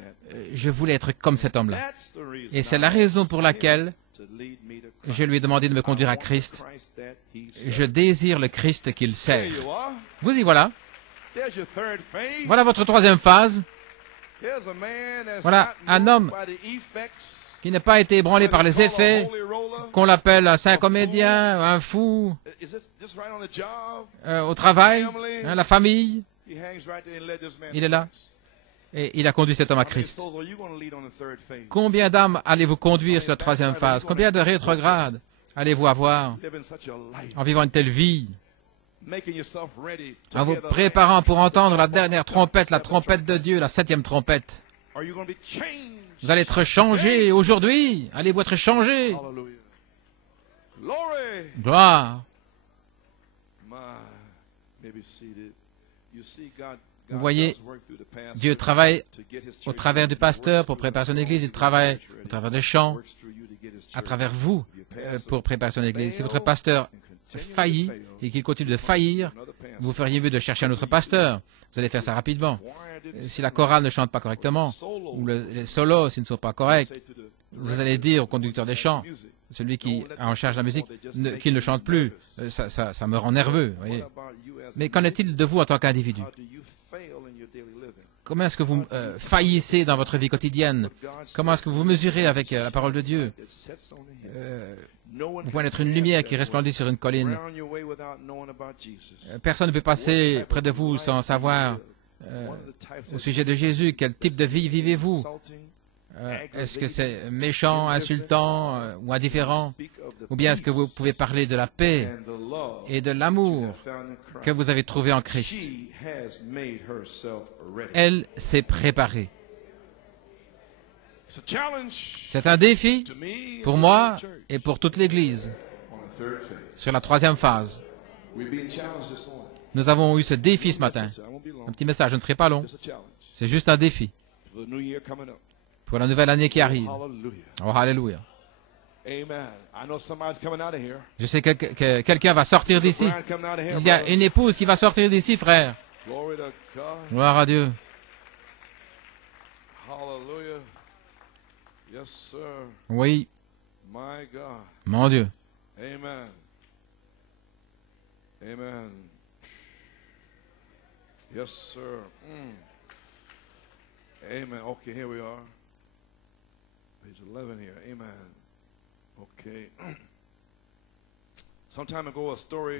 je voulais être comme cet homme-là. Et c'est la raison pour laquelle je lui ai demandé de me conduire à Christ. Je désire le Christ qu'il sert. Vous y voilà. Voilà votre troisième phase. Voilà un homme qui n'a pas été ébranlé par les effets, qu'on l'appelle un saint comédien, un fou, au travail, hein, la famille, il est là. Et il a conduit cet homme à Christ. Combien d'âmes allez-vous conduire sur la troisième phase? Combien de rétrogrades allez-vous avoir en vivant une telle vie, en vous préparant pour entendre la dernière trompette, la trompette de Dieu, la septième trompette? Vous allez être changés aujourd'hui. Allez-vous être changés? Gloire. Vous voyez, Dieu travaille au travers du pasteur pour préparer son Église. Il travaille au travers des chants, à travers vous, pour préparer son Église. Si votre pasteur faillit et qu'il continue de faillir, vous feriez mieux de chercher un autre pasteur. Vous allez faire ça rapidement. Si la chorale ne chante pas correctement, ou les solos, s'ils ne sont pas corrects, vous allez dire au conducteur des chants, celui qui est en charge de la musique, qu'il ne chante plus. Ça me rend nerveux. Voyez. Mais qu'en est-il de vous en tant qu'individu? Comment est-ce que vous faillissez dans votre vie quotidienne? Comment est-ce que vous mesurez avec la parole de Dieu? Vous pouvez être une lumière qui resplendit sur une colline. Personne ne peut passer près de vous sans savoir au sujet de Jésus. Quel type de vie vivez-vous? Est-ce que c'est méchant, insultant ou indifférent? Ou bien est-ce que vous pouvez parler de la paix et de l'amour que vous avez trouvé en Christ? Elle s'est préparée. C'est un défi pour moi et pour toute l'Église sur la troisième phase. Nous avons eu ce défi ce matin. Un petit message, je ne serai pas long. C'est juste un défi pour la nouvelle année qui arrive. Oh, alléluia. Je sais que quelqu'un va sortir d'ici. Il y a une épouse qui va sortir d'ici, frère. Gloire à Dieu. Oui. Mon Dieu. Amen. Amen. Yes, sir. Amen. Okay, here we are. Page 11 here. Amen. Okay.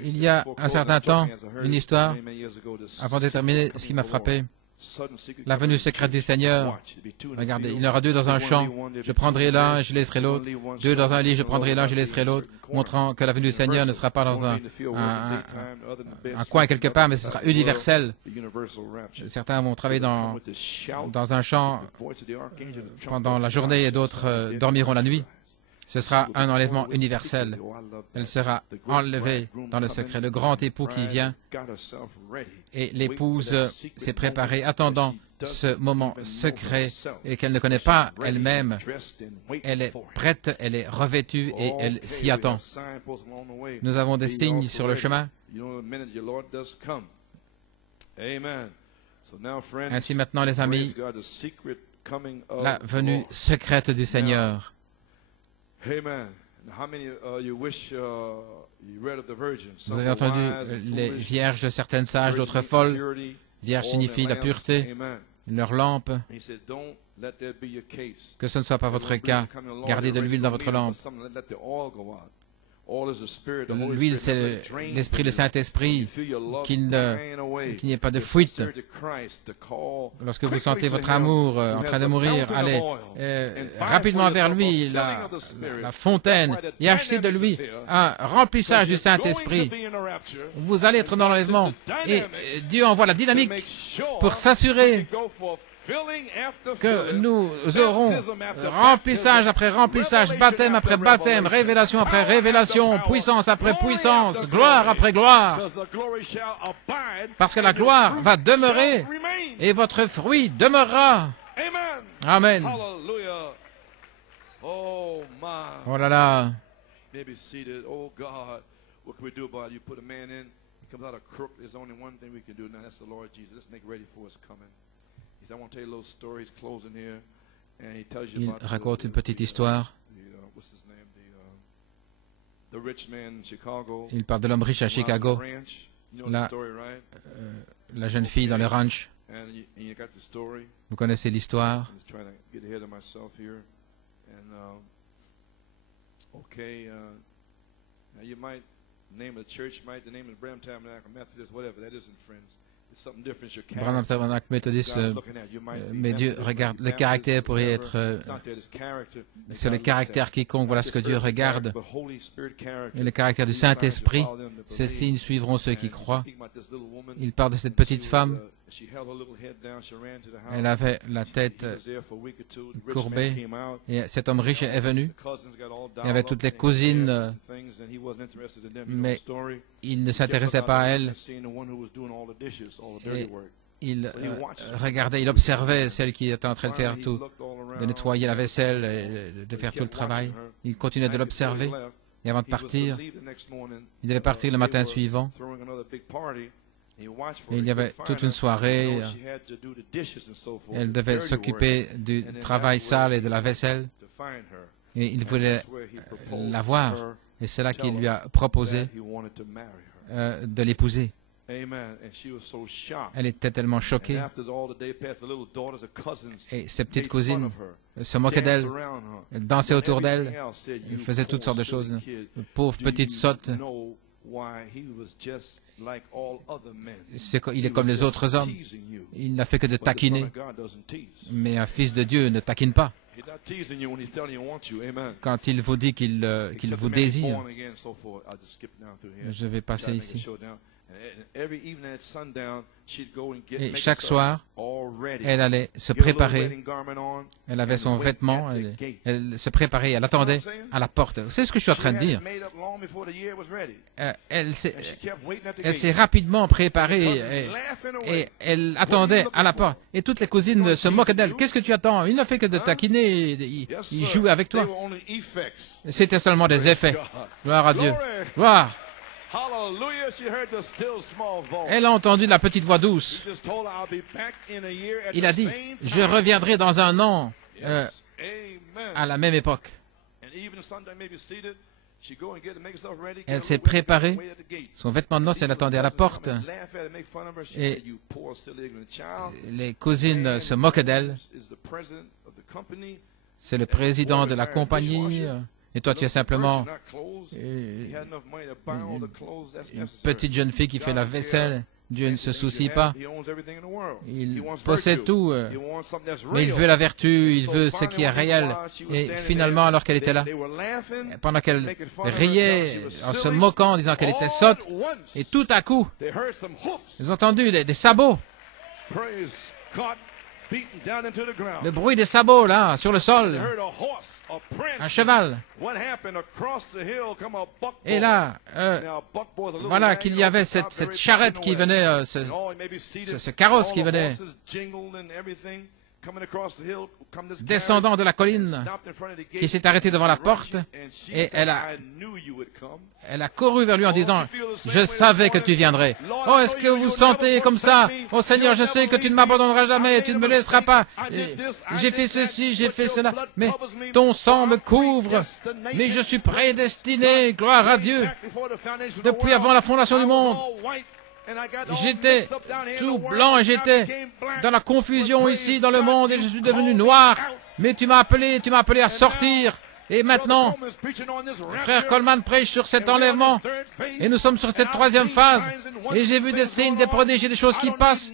Il y a un certain temps, une histoire, avant de terminer, ce qui m'a frappé, la venue secrète du Seigneur. Regardez, il y en aura deux dans un champ, je prendrai l'un et je laisserai l'autre. Deux dans un lit, je prendrai l'un et je laisserai l'autre, montrant que la venue du Seigneur ne sera pas dans un coin quelque part, mais ce sera universel. Certains vont travailler dans un champ pendant la journée et d'autres dormiront la nuit. Ce sera un enlèvement universel. Elle sera enlevée dans le secret. Le grand époux qui vient et l'épouse s'est préparée, attendant ce moment secret et qu'elle ne connaît pas elle-même. Elle est prête, elle est revêtue et elle s'y attend. Nous avons des signes sur le chemin. Ainsi maintenant, les amis, la venue secrète du Seigneur. Vous avez entendu les vierges, certaines sages, d'autres folles. Vierge signifie la pureté, leur lampe. Que ce ne soit pas votre cas. Gardez de l'huile dans votre lampe. L'huile, c'est l'Esprit, le Saint-Esprit, qu'il n'y ait pas de fuite. Lorsque vous sentez votre amour en train de mourir, allez rapidement vers lui, la fontaine, et achetez de lui un remplissage du Saint-Esprit. Vous allez être dans l'enlèvement. Et Dieu envoie la dynamique pour s'assurer que nous aurons remplissage après remplissage, baptême après baptême, révélation après révélation, puissance après puissance, gloire après gloire. Parce que la gloire va demeurer et votre fruit demeurera. Amen. Oh là là. Il raconte une petite histoire. Il parle de l'homme riche à Chicago. La jeune fille dans le ranch. Vous connaissez l'histoire. And okay, now you might name of the church, might the name of the Branham Tabernacle Methodist, whatever. That isn't, friends. It's something different. It's your character. Branham Tabernacle Méthodiste, mais Dieu regarde le caractère pourrait être c'est le caractère quiconque. Voilà ce que Dieu regarde. Et le caractère du Saint-Esprit, ces signes suivront ceux qui croient. Il parle de cette petite femme. Elle avait la tête courbée et cet homme riche est venu. Il y avait toutes les cousines, mais il ne s'intéressait pas à elle. Et il regardait, il observait celle qui était en train de faire tout, de nettoyer la vaisselle et de faire tout le travail. Il continuait de l'observer. Et avant de partir, il devait partir le matin suivant. Et il y avait toute une soirée. Elle devait s'occuper du travail sale et de la vaisselle. Et il voulait la voir. Et c'est là qu'il lui a proposé de l'épouser. Elle était tellement choquée. Et ses petites cousines se moquaient d'elle. Elles dansaient autour d'elle. Elles faisaient toutes sortes de choses. Pauvre petite sotte. Il est comme les autres hommes. Il n'a fait que de taquiner. Mais un fils de Dieu ne taquine pas. Quand il vous dit qu'il vous désire. Je vais passer ici. Et chaque soir, elle allait se préparer. Elle avait son vêtement. Elle se préparait. Elle attendait à la porte. Vous savez ce que je suis en train de dire? Elle s'est rapidement préparée et elle attendait à la porte. Et toutes les cousines se moquaient d'elle. Qu'est-ce que tu attends? Il n'a fait que de taquiner. Il jouait avec toi. C'était seulement des effets. Gloire à Dieu. Gloire. Elle a entendu la petite voix douce. Il a dit, je reviendrai dans un an à la même époque. Elle s'est préparée. Son vêtement de noces, elle attendait à la porte. Et les cousines se moquaient d'elle. C'est le président de la compagnie. Et toi, tu es simplement une petite jeune fille qui fait la vaisselle. Dieu ne se soucie pas. Il possède tout, mais il veut la vertu, il veut ce qui est réel. Et finalement, alors qu'elle était là, pendant qu'elle riait en se moquant, en disant qu'elle était sotte, et tout à coup, ils ont entendu des sabots. Le bruit des sabots, là, sur le sol. Un cheval. Et là, voilà qu'il y avait cette charrette qui venait, ce carrosse qui venait descendant de la colline, qui s'est arrêté devant la porte, et elle a couru vers lui en disant, « Je savais que tu viendrais. Oh, est-ce que vous sentez comme ça? Oh Seigneur, je sais que tu ne m'abandonneras jamais, tu ne me laisseras pas. J'ai fait ceci, j'ai fait cela, mais ton sang me couvre, mais je suis prédestiné, gloire à Dieu, depuis avant la fondation du monde. » J'étais tout blanc et j'étais dans la confusion ici dans le monde et je suis devenu noir. Mais tu m'as appelé à sortir. Et maintenant, frère Coleman prêche sur cet enlèvement. Et nous sommes sur cette troisième phase. Et j'ai vu des signes, des prodiges et des choses qui passent.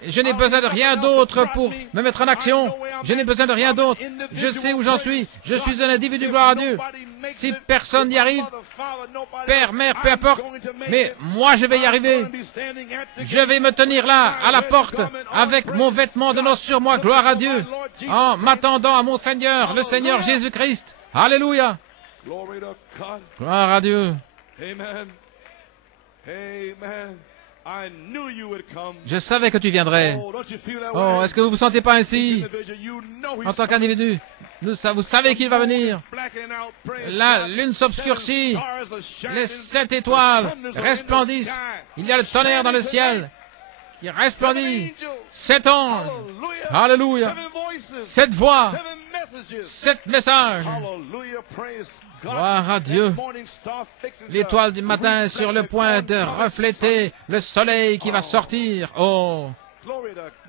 Et je n'ai besoin de rien d'autre pour me mettre en action. Je n'ai besoin de rien d'autre. Je sais où j'en suis. Je suis un individu, gloire à Dieu. Si personne n'y arrive, père, mère, peu importe, mais moi je vais y arriver. Je vais me tenir là, à la porte, avec mon vêtement de noces sur moi, gloire à Dieu, en m'attendant à mon Seigneur, le Seigneur Jésus-Christ. Alléluia. Gloire à Dieu. Je savais que tu viendrais. Oh, est-ce que vous ne vous sentez pas ainsi en tant qu'individu? Vous savez qu'il va venir. La lune s'obscurcit. Les 7 étoiles resplendissent. Il y a le tonnerre dans le ciel qui resplendit. 7 anges. Alléluia. 7 voix. 7 messages. Gloire à Dieu. L'étoile du matin est sur le point de refléter le soleil qui va sortir. Oh,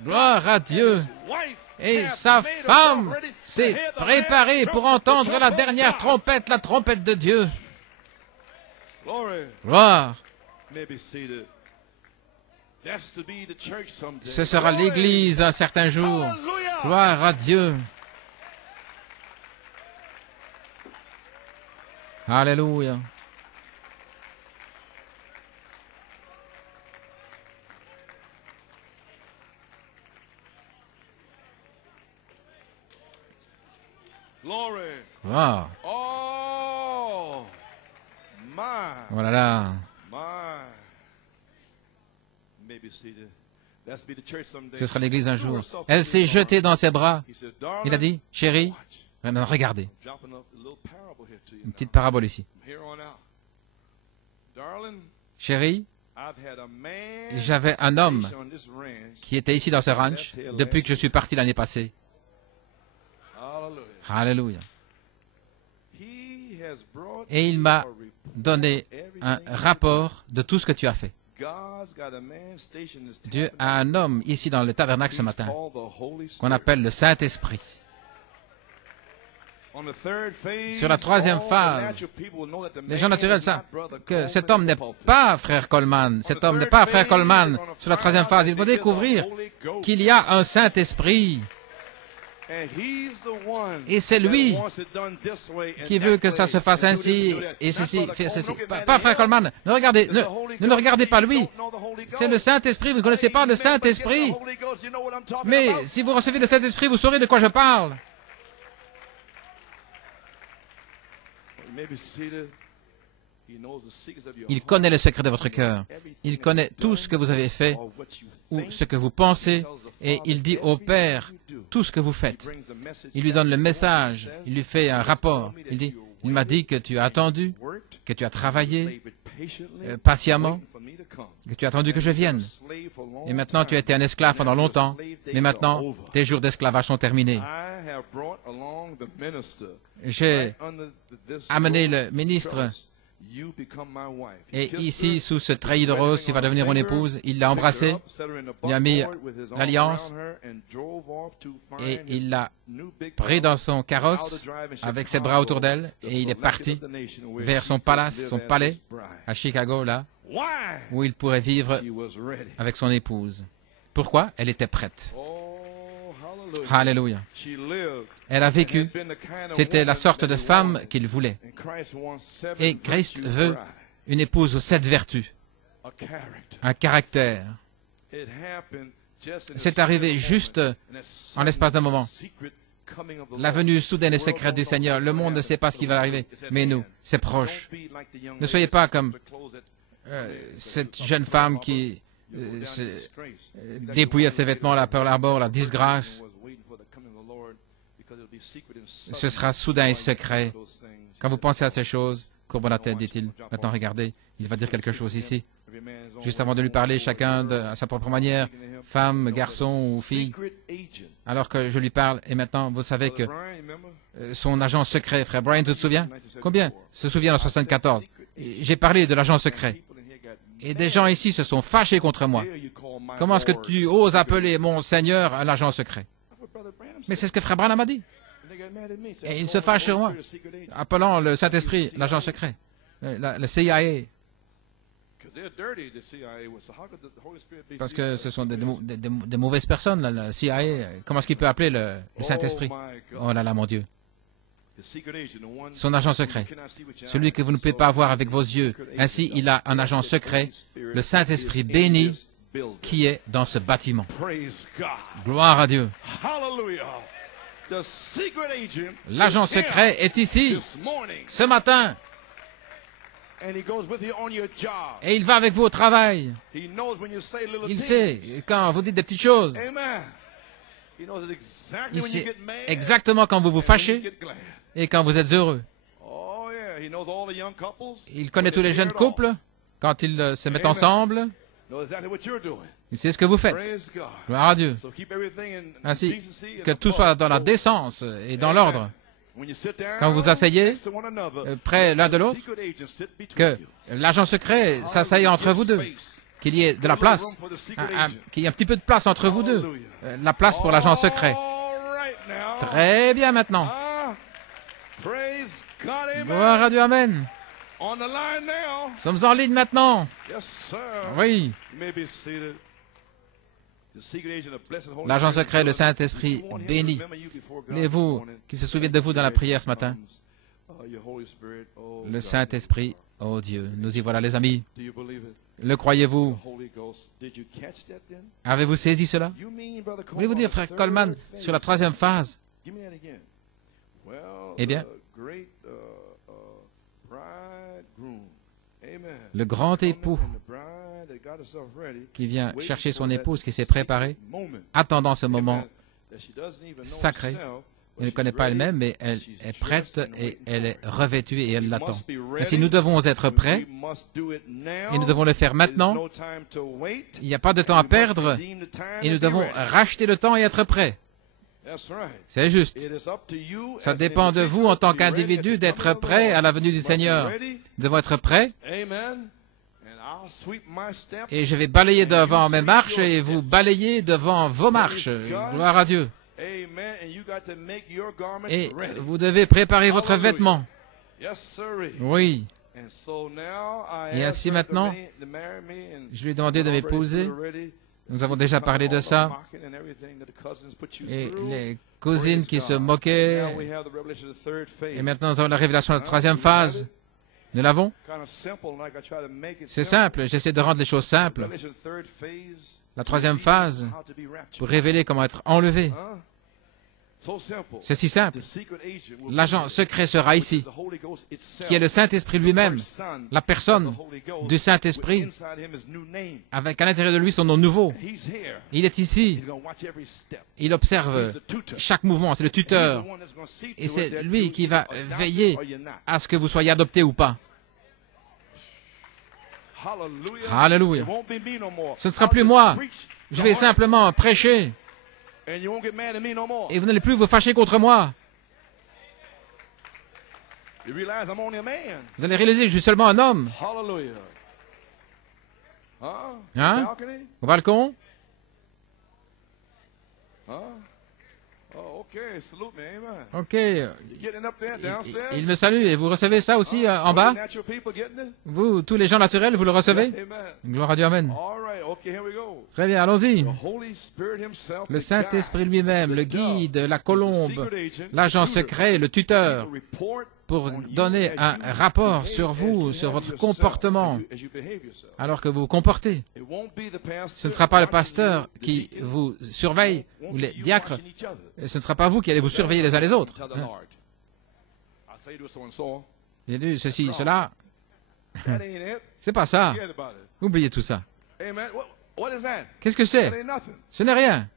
gloire à Dieu. Et sa femme s'est préparée pour entendre la dernière trompette, la trompette de Dieu. Gloire. Ce sera l'Église un certain jour. Gloire à Dieu. Alléluia. Gloire. Oh, my. Voilà là. Ce sera l'Église un jour. Elle s'est jetée dans ses bras. Il a dit, chérie, regardez. Une petite parabole ici. Chérie, j'avais un homme qui était ici dans ce ranch depuis que je suis parti l'année passée. Alléluia. Et il m'a donné un rapport de tout ce que tu as fait. Dieu a un homme ici dans le tabernacle ce matin qu'on appelle le Saint-Esprit. Sur la troisième phase, les gens naturels savent que cet homme n'est pas frère Coleman. Cet homme n'est pas frère Coleman. Sur la troisième phase, ils vont découvrir qu'il y a un Saint-Esprit. Et c'est lui qui veut que ça se fasse ainsi et ceci, fait ceci. Pas frère Coleman. Ne le regardez pas lui. C'est le Saint-Esprit. Vous ne connaissez pas le Saint-Esprit. Mais si vous recevez le Saint-Esprit, vous saurez de quoi je parle. Il connaît le secret de votre cœur. Il connaît tout ce que vous avez fait ou ce que vous pensez et il dit au Père tout ce que vous faites. Il lui donne le message, il lui fait un rapport. Il dit, il m'a dit que tu as attendu, que tu as travaillé patiemment, que tu as attendu que je vienne. Et maintenant tu as été un esclave pendant longtemps, mais maintenant tes jours d'esclavage sont terminés. J'ai amené le ministre et ici, sous ce treillis de rose, tu vas devenir mon épouse. Il l'a embrassée, il a mis l'alliance et il l'a pris dans son carrosse avec ses bras autour d'elle et il est parti vers son palais à Chicago, là, où il pourrait vivre avec son épouse. Pourquoi? Elle était prête. Alléluia. Elle a vécu. C'était la sorte de femme qu'il voulait. Et Christ veut une épouse aux 7 vertus. Un caractère. C'est arrivé juste en l'espace d'un moment. La venue soudaine et secrète du Seigneur. Le monde ne sait pas ce qui va arriver. Mais nous, c'est proche. Ne soyez pas comme cette jeune femme qui dépouillait de ses vêtements à Pearl Harbor, la disgrâce. Ce sera soudain et secret. Quand vous pensez à ces choses, courbons la tête, dit-il. Maintenant, regardez, il va dire quelque chose ici. Juste avant de lui parler, chacun à sa propre manière, femme, garçon ou fille, alors que je lui parle. Et maintenant, vous savez que son agent secret, frère Brian, tu te souviens? Combien se souvient en 1974? J'ai parlé de l'agent secret. Et des gens ici se sont fâchés contre moi. Comment est-ce que tu oses appeler mon Seigneur un agent secret? Mais c'est ce que frère Branham a dit. Et il se fâche sur moi, appelant le Saint-Esprit l'agent secret, le CIA. Parce que ce sont des mauvaises personnes, là, le CIA. Comment est-ce qu'il peut appeler le Saint-Esprit? Oh là là, mon Dieu. Son agent secret, celui que vous ne pouvez pas voir avec vos yeux. Ainsi, il a un agent secret, le Saint-Esprit béni, qui est dans ce bâtiment. Gloire à Dieu. L'agent secret est ici, ce matin. Et il va avec vous au travail. Il sait quand vous dites des petites choses. Il sait exactement quand vous vous fâchez et quand vous êtes heureux. Il connaît tous les jeunes couples quand ils se mettent ensemble. Il sait ce que vous faites. Gloire à Dieu. Ainsi, que tout soit dans la décence et dans l'ordre. Quand vous vous asseyez près l'un de l'autre, que l'agent secret s'asseye entre vous deux, qu'il y ait de la place, qu'il y ait un petit peu de place entre vous deux, la place pour l'agent secret. Très bien maintenant. Praise God, amen. Gloire à Dieu, Amen. On the line now. Nous sommes en ligne maintenant. Yes, sir. Oui. You may be seated. The secret agent of blessed Holy L'agent Spirit, secret, le Saint-Esprit, want him to béni. remember you before God Mais this vous, morning. qui se souviennent de vous dans la prière ce matin, Your Holy Spirit, oh le God. Saint-Esprit, oh Dieu, nous y voilà les amis. Do you believe it? Le croyez-vous? The Holy Ghost. Did you catch that then? Avez-vous saisi cela? You mean, Brother Coleman, Voulez-vous dire, the frère third Coleman, phase? sur la troisième phase? Give me that again. Well, Eh bien, the great bridegroom. Amen. le grand époux And the bride that got herself ready, qui vient waiting chercher for son that épouse qui s'est secret préparée, moment. attendant ce moment Amen. That she doesn't even know sacré. herself, but Elle ne she's connaît pas ready, elle-même, mais elle she's est dressed prête and et waiting elle for est it. revêtue et elle We l'attend. must be Ainsi, ready. nous devons être prêts We must do it now. et nous devons le faire There's maintenant. no time to wait. Il n'y a pas de temps à perdre Redeem the time et nous and be devons ready. racheter le temps et être prêts. That's right. C'est juste. It is up to you Ça as an dépend de vous en tant individual to be ready qu'individu at the d'être coming of the prêt Lord. à la venue du Must be Seigneur. ready. Nous devons être prêts Amen. And I'll sweep my steps. et je vais balayer and devant you mes sweep marches your et vous steps. balayez devant vos marches. Gloire à Dieu. Amen. And you got to make your garments Et ready. vous devez préparer votre Hallelujah. vêtement. Yes, sir. Oui. And so now I Et ask ainsi her maintenant, to marry me and je lui ai demandé de already m'épouser. put her ready. Nous avons déjà parlé de ça. Mocking and everything that the cousins put you Et through. les cousines qui se Praise God. moquaient. Now we have the revelation of the third phase. Et maintenant, nous avons la révélation de la troisième phase. Nous l'avons? Kind of simple, like I try to make it C'est simple. simple. J'essaie de rendre les choses simples. Revelation third phase. La troisième phase, How to be raptured. pour révéler comment être enlevé. Huh? So simple. C'est si simple. The secret agent will L'agent be secret sera which is ici, the Holy Ghost itself, qui est le Saint-Esprit lui-même, the Son la personne of the Holy Ghost, du Saint-Esprit, with inside him his new name. avec à l'intérieur de lui son nom nouveau. He's here. Il est ici. He's going to watch every step. Il observe He's the tutor. chaque mouvement. C'est le He's the tuteur. one that's going to see Et to c'est it that lui you qui either va adopt veiller or you're not. à ce que vous soyez adopté ou pas. Hallelujah. Alléluia. It won't be me no more. Ce ne sera I'll plus just moi. preach Je the vais heart, simplement prêcher and you won't get mad at me no more. et vous n'allez plus vous fâcher contre moi. You realize I'm only a man. Vous allez réaliser que je suis seulement un homme. Hallelujah. Huh? Hein? Balcony? Au balcon. Huh? Oh, okay. Salute me. Amen. Ok. You getting up there, downstairs? Il me salue et vous recevez ça aussi en bas. All the natural people getting it? Vous, tous les gens naturels, vous le recevez. Amen. Gloire à Dieu, Amen. All right. Okay, here we go. Très bien, allons-y. The Holy Spirit himself, Le the Saint-Esprit guide, lui-même, the le dove, guide, la is the colombe, secret agent, l'agent the tutor, secret, le tuteur, give a report pour on you donner as un you rapport behave, sur as vous, you sur have votre yourself, comportement, as you behave yourself. alors que vous vous comportez. It won't be the pastor Ce ne sera pas le watching pasteur you, the qui deacons, vous surveille, won't ou be les you diacres. watching each other. Et ce ne sera pas vous qui allez vous surveiller les uns les autres. Tell the Hein. Lord. I'll say to so and so. J'ai dit ceci, cela. That ain't it. C'est pas ça. Forget about it. Oubliez tout ça. Amen. What is that? Qu'est-ce que That c'est? ain't nothing. Ce n'est rien.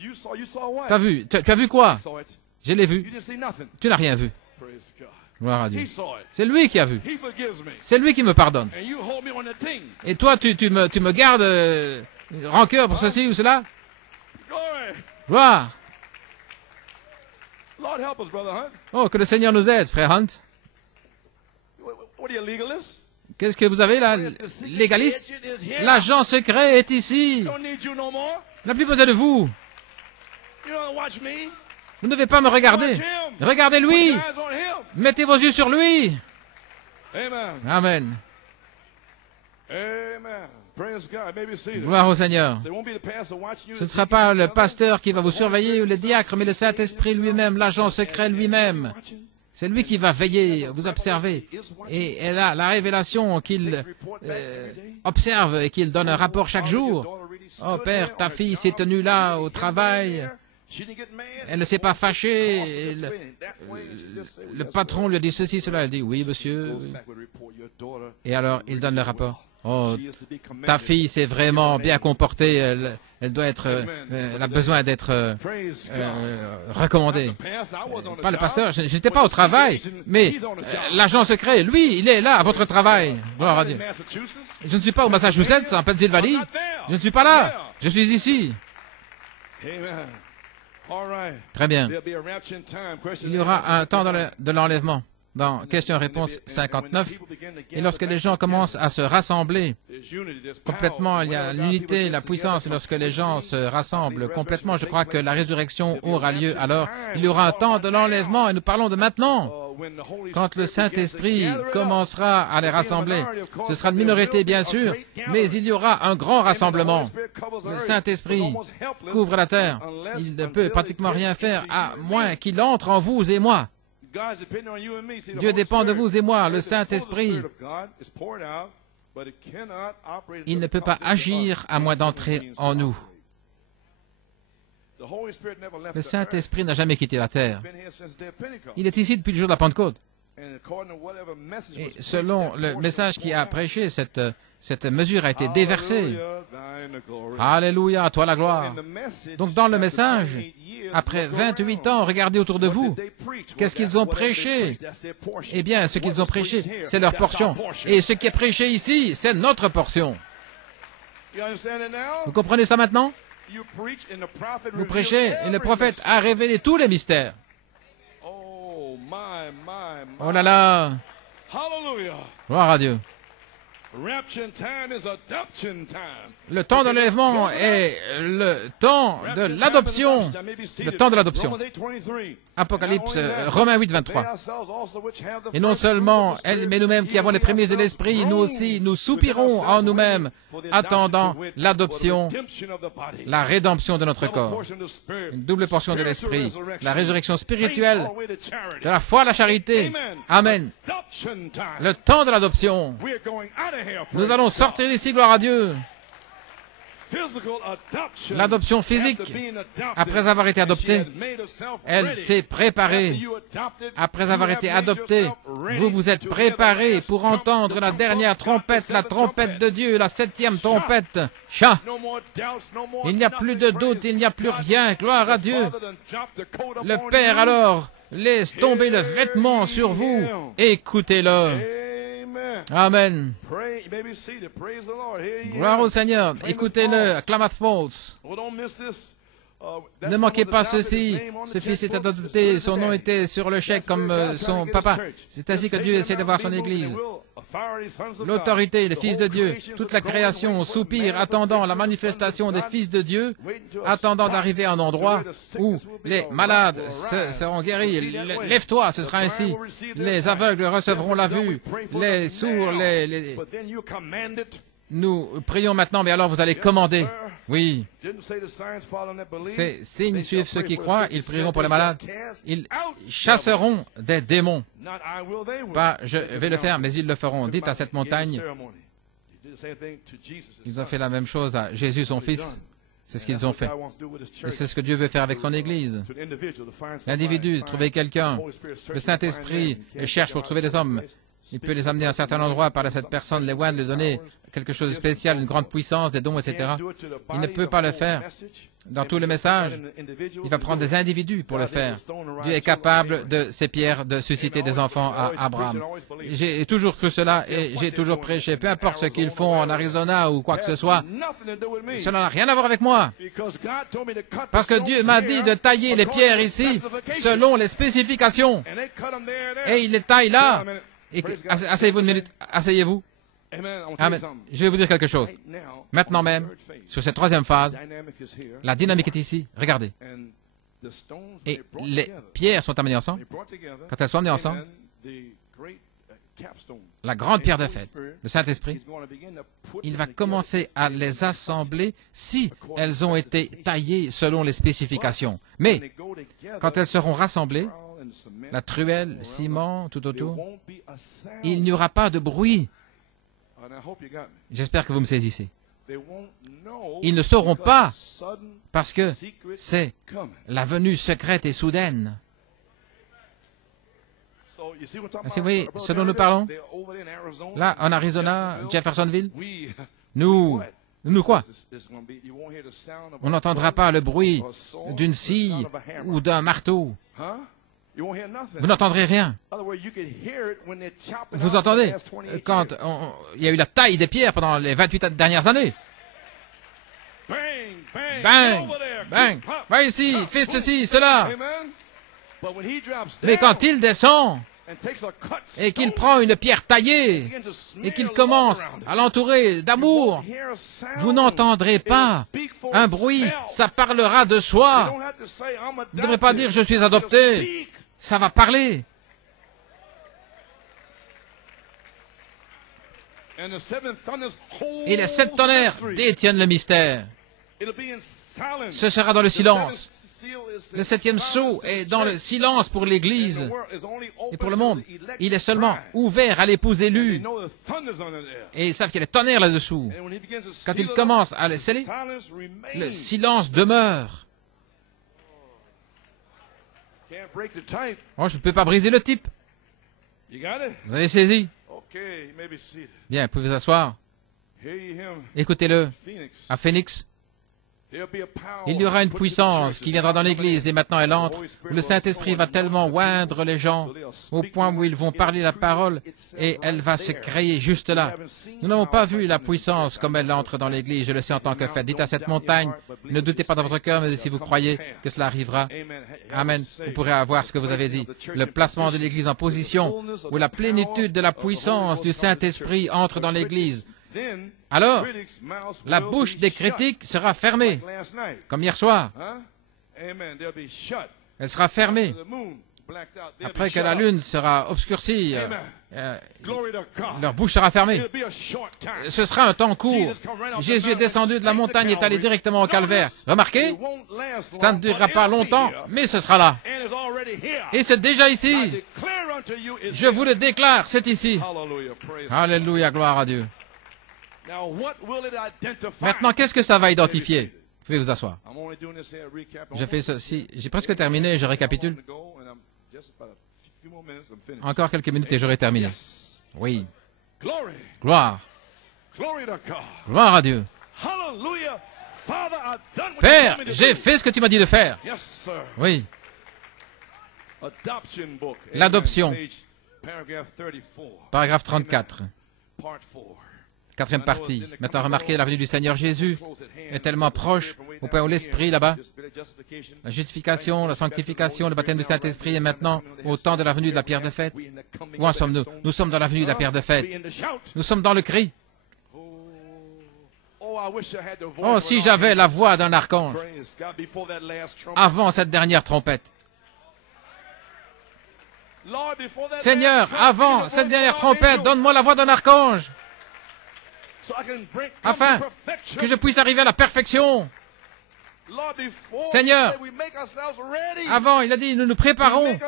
You saw what? T'as vu? Tu as vu quoi? He saw it. Je l'ai You vu. didn't see nothing. Tu n'as rien vu. Praise God. Gloire à Dieu. He saw it. C'est lui qui a vu. He forgives me. C'est lui qui me pardonne. And you hold me on the thing. Et toi, tu me gardes rancœur pour ceci ou cela? Glory. Gloire. Lord help us, Brother Hunt. Oh, que le Seigneur nous aide, frère Hunt. What are you, legalist? Qu'est-ce que vous avez là? The secret Légaliste? agent is here. L'agent secret est ici. Don't need you no more. Il n'a plus besoin de vous. You don't watch me. Vous ne devez pas me regarder. Watch him. Regardez-lui. Put your eyes on him. Mettez vos yeux sur lui. Amen. Amen. Amen. Praise God. Maybe see it. Gloire au Seigneur. So it won't be the pastor watching you. Ce ne sera pas le pasteur qui va vous surveiller ou les diacres, mais le Saint-Esprit lui-même, l'agent secret lui-même. C'est lui qui va veiller, vous observer. Et elle a la révélation qu'il observe et qu'il donne un rapport chaque jour. Oh Père, ta fille s'est tenue là au travail. Elle ne s'est pas fâchée. Et le patron lui a dit ceci, cela. Elle dit oui, monsieur. Et alors, il donne le rapport. Oh, ta fille s'est vraiment bien comportée. Elle doit être, elle a besoin d'être recommandée. Pas le pasteur, je n'étais pas au travail, mais l'agent secret, lui, il est là, à votre travail. Gloire à Dieu. Je ne suis pas au Massachusetts, en Pennsylvanie. Je ne suis pas là. Je suis ici. Très bien. Il y aura un temps de l'enlèvement. dans questions-réponses 59. Et lorsque les gens commencent à se rassembler complètement, il y a l'unité, la puissance. Lorsque les gens se rassemblent complètement, je crois que la résurrection aura lieu. Alors, il y aura un temps de l'enlèvement, et nous parlons de maintenant. Quand le Saint-Esprit commencera à les rassembler, ce sera une minorité bien sûr, mais il y aura un grand rassemblement. Le Saint-Esprit couvre la terre. Il ne peut pratiquement rien faire à moins qu'il entre en vous et moi. Dieu dépend de vous et moi, le Saint-Esprit. Il ne peut pas agir à moins d'entrer en nous. Le Saint-Esprit n'a jamais quitté la terre. Il est ici depuis le jour de la Pentecôte. Et selon le message qui a prêché, cette mesure a été déversée. Alléluia, à toi la gloire. Donc dans le message, après 28 ans, regardez autour de vous. Qu'est-ce qu'ils ont prêché? Eh bien, ce qu'ils ont prêché, c'est leur portion. Et ce qui est prêché ici, c'est notre portion. Vous comprenez ça maintenant? Vous prêchez et le prophète a révélé tous les mystères. Oh là là! Gloire à Dieu. Le temps de l'enlèvement est le temps de l'adoption. Le temps de l'adoption. Apocalypse, Romains 8, 23. Et non seulement elle, mais nous-mêmes qui avons les prémices de l'Esprit, nous aussi, nous soupirons en nous-mêmes, attendant l'adoption, la rédemption de notre corps. Une double portion de l'Esprit, la résurrection spirituelle, de la foi à la charité. Amen. Le temps de l'adoption. Nous allons sortir d'ici, gloire à Dieu. L'adoption physique, après avoir été adoptée, elle s'est préparée. Après avoir été adoptée, vous vous êtes préparés pour entendre la dernière trompette, la trompette de Dieu, la 7e trompette. Cha! Il n'y a plus de doute, il n'y a plus rien. Gloire à Dieu. Le Père alors laisse tomber le vêtement sur vous. Écoutez-le. Amen. Gloire au Seigneur. Écoutez-le, Klamath Falls. Ne manquez pas ceci. Ce fils est adopté. Son nom était sur le chèque comme son papa. C'est ainsi que Dieu essaie de voir son Église. L'autorité, les fils de Dieu, toute la création soupire, attendant la manifestation des fils de Dieu, attendant d'arriver à un endroit où les malades seront guéris. Lève-toi, ce sera ainsi. Les aveugles recevront la vue, les sourds, Nous prions maintenant, mais alors vous allez commander. Oui. Ces signes suivent ceux qui croient, ils prieront pour les malades. Ils chasseront des démons. Pas je vais le faire, mais ils le feront. Dites à cette montagne. Ils ont fait la même chose à Jésus, son Fils. C'est ce qu'ils ont fait. Et c'est ce que Dieu veut faire avec son Église. L'individu, trouver quelqu'un. Le Saint-Esprit cherche pour trouver des hommes. Il peut les amener à un certain endroit, parler à cette personne, les oindre, lui donner quelque chose de spécial, une grande puissance, des dons, etc. Il ne peut pas le faire dans tout le message. Il va prendre des individus pour le faire. Dieu est capable de ces pierres de susciter des enfants à Abraham. J'ai toujours cru cela et j'ai toujours prêché. Peu importe ce qu'ils font en Arizona ou quoi que ce soit, cela n'a rien à voir avec moi. Parce que Dieu m'a dit de tailler les pierres ici selon les spécifications. Et il les taille là. Asseyez-vous une minute. Asseyez-vous. Amen. Je vais vous dire quelque chose. Maintenant même, sur cette troisième phase, la dynamique est ici. Regardez. Et les pierres sont amenées ensemble. Quand elles sont amenées ensemble, la grande pierre de fête, le Saint-Esprit, il va commencer à les assembler si elles ont été taillées selon les spécifications. Mais, quand elles seront rassemblées, la truelle, le ciment, tout autour, il n'y aura pas de bruit. J'espère que vous me saisissez. Ils ne sauront pas parce que c'est la venue secrète et soudaine. Vous voyez ce dont nous parlons? Là, en Arizona, Jeffersonville, nous quoi? On n'entendra pas le bruit d'une scie ou d'un marteau. Vous n'entendrez rien. Vous entendez quand il y a eu la taille des pierres pendant les 28 dernières années. Bang, bang, va ici, fais ceci, cela. Mais quand il descend, et qu'il prend une pierre taillée et qu'il commence à l'entourer d'amour, vous n'entendrez pas un bruit, ça parlera de soi. Vous ne devrez pas dire « je suis adopté », ça va parler. Et les 7 tonnerres détiennent le mystère. Ce sera dans le silence. Le 7e sceau est dans le silence pour l'Église et pour le monde. Il est seulement ouvert à l'épouse élue. Et ils savent qu'il y a des tonnerres là-dessous. Quand il commence à le sceller, le silence demeure. Oh, je ne peux pas briser le type. Vous avez saisi? Bien, vous pouvez vous asseoir. Écoutez-le. À Phoenix, il y aura une puissance qui viendra dans l'Église et maintenant elle entre, où le Saint-Esprit va tellement oindre les gens au point où ils vont parler la parole et elle va se créer juste là. Nous n'avons pas vu la puissance comme elle entre dans l'Église, je le sais en tant que fait. Dites à cette montagne, ne doutez pas dans votre cœur, mais si vous croyez que cela arrivera, Amen, vous pourrez avoir ce que vous avez dit. Le placement de l'Église en position où la plénitude de la puissance du Saint-Esprit entre dans l'Église. Alors, la bouche des critiques sera fermée, comme hier soir. Elle sera fermée. Après que la lune sera obscurcie, leur bouche sera fermée. Ce sera un temps court. Jésus est descendu de la montagne et est allé directement au calvaire. Remarquez, ça ne durera pas longtemps, mais ce sera là. Et c'est déjà ici. Je vous le déclare, c'est ici. Alléluia, gloire à Dieu. Maintenant, qu'est-ce que ça va identifier? Vous pouvez vous asseoir. Je fais ceci. J'ai presque terminé, je récapitule. Encore quelques minutes et j'aurai terminé. Oui. Gloire. Gloire à Dieu. Père, j'ai fait ce que tu m'as dit de faire. Oui. L'adoption. Paragraphe 34. Quatrième partie. Maintenant, remarquez, la venue du Seigneur Jésus est tellement proche, au point où l'Esprit, là-bas, la justification, la sanctification, le baptême du Saint-Esprit est maintenant au temps de la venue de la pierre de fête. Où en sommes-nous? Nous sommes dans la venue de la pierre de fête. Nous sommes dans le cri. Oh, si j'avais la voix d'un archange avant cette dernière trompette. Seigneur, avant cette dernière trompette, donne-moi la voix d'un archange, afin que je puisse arriver à la perfection. Seigneur, avant, il a dit, nous nous préparons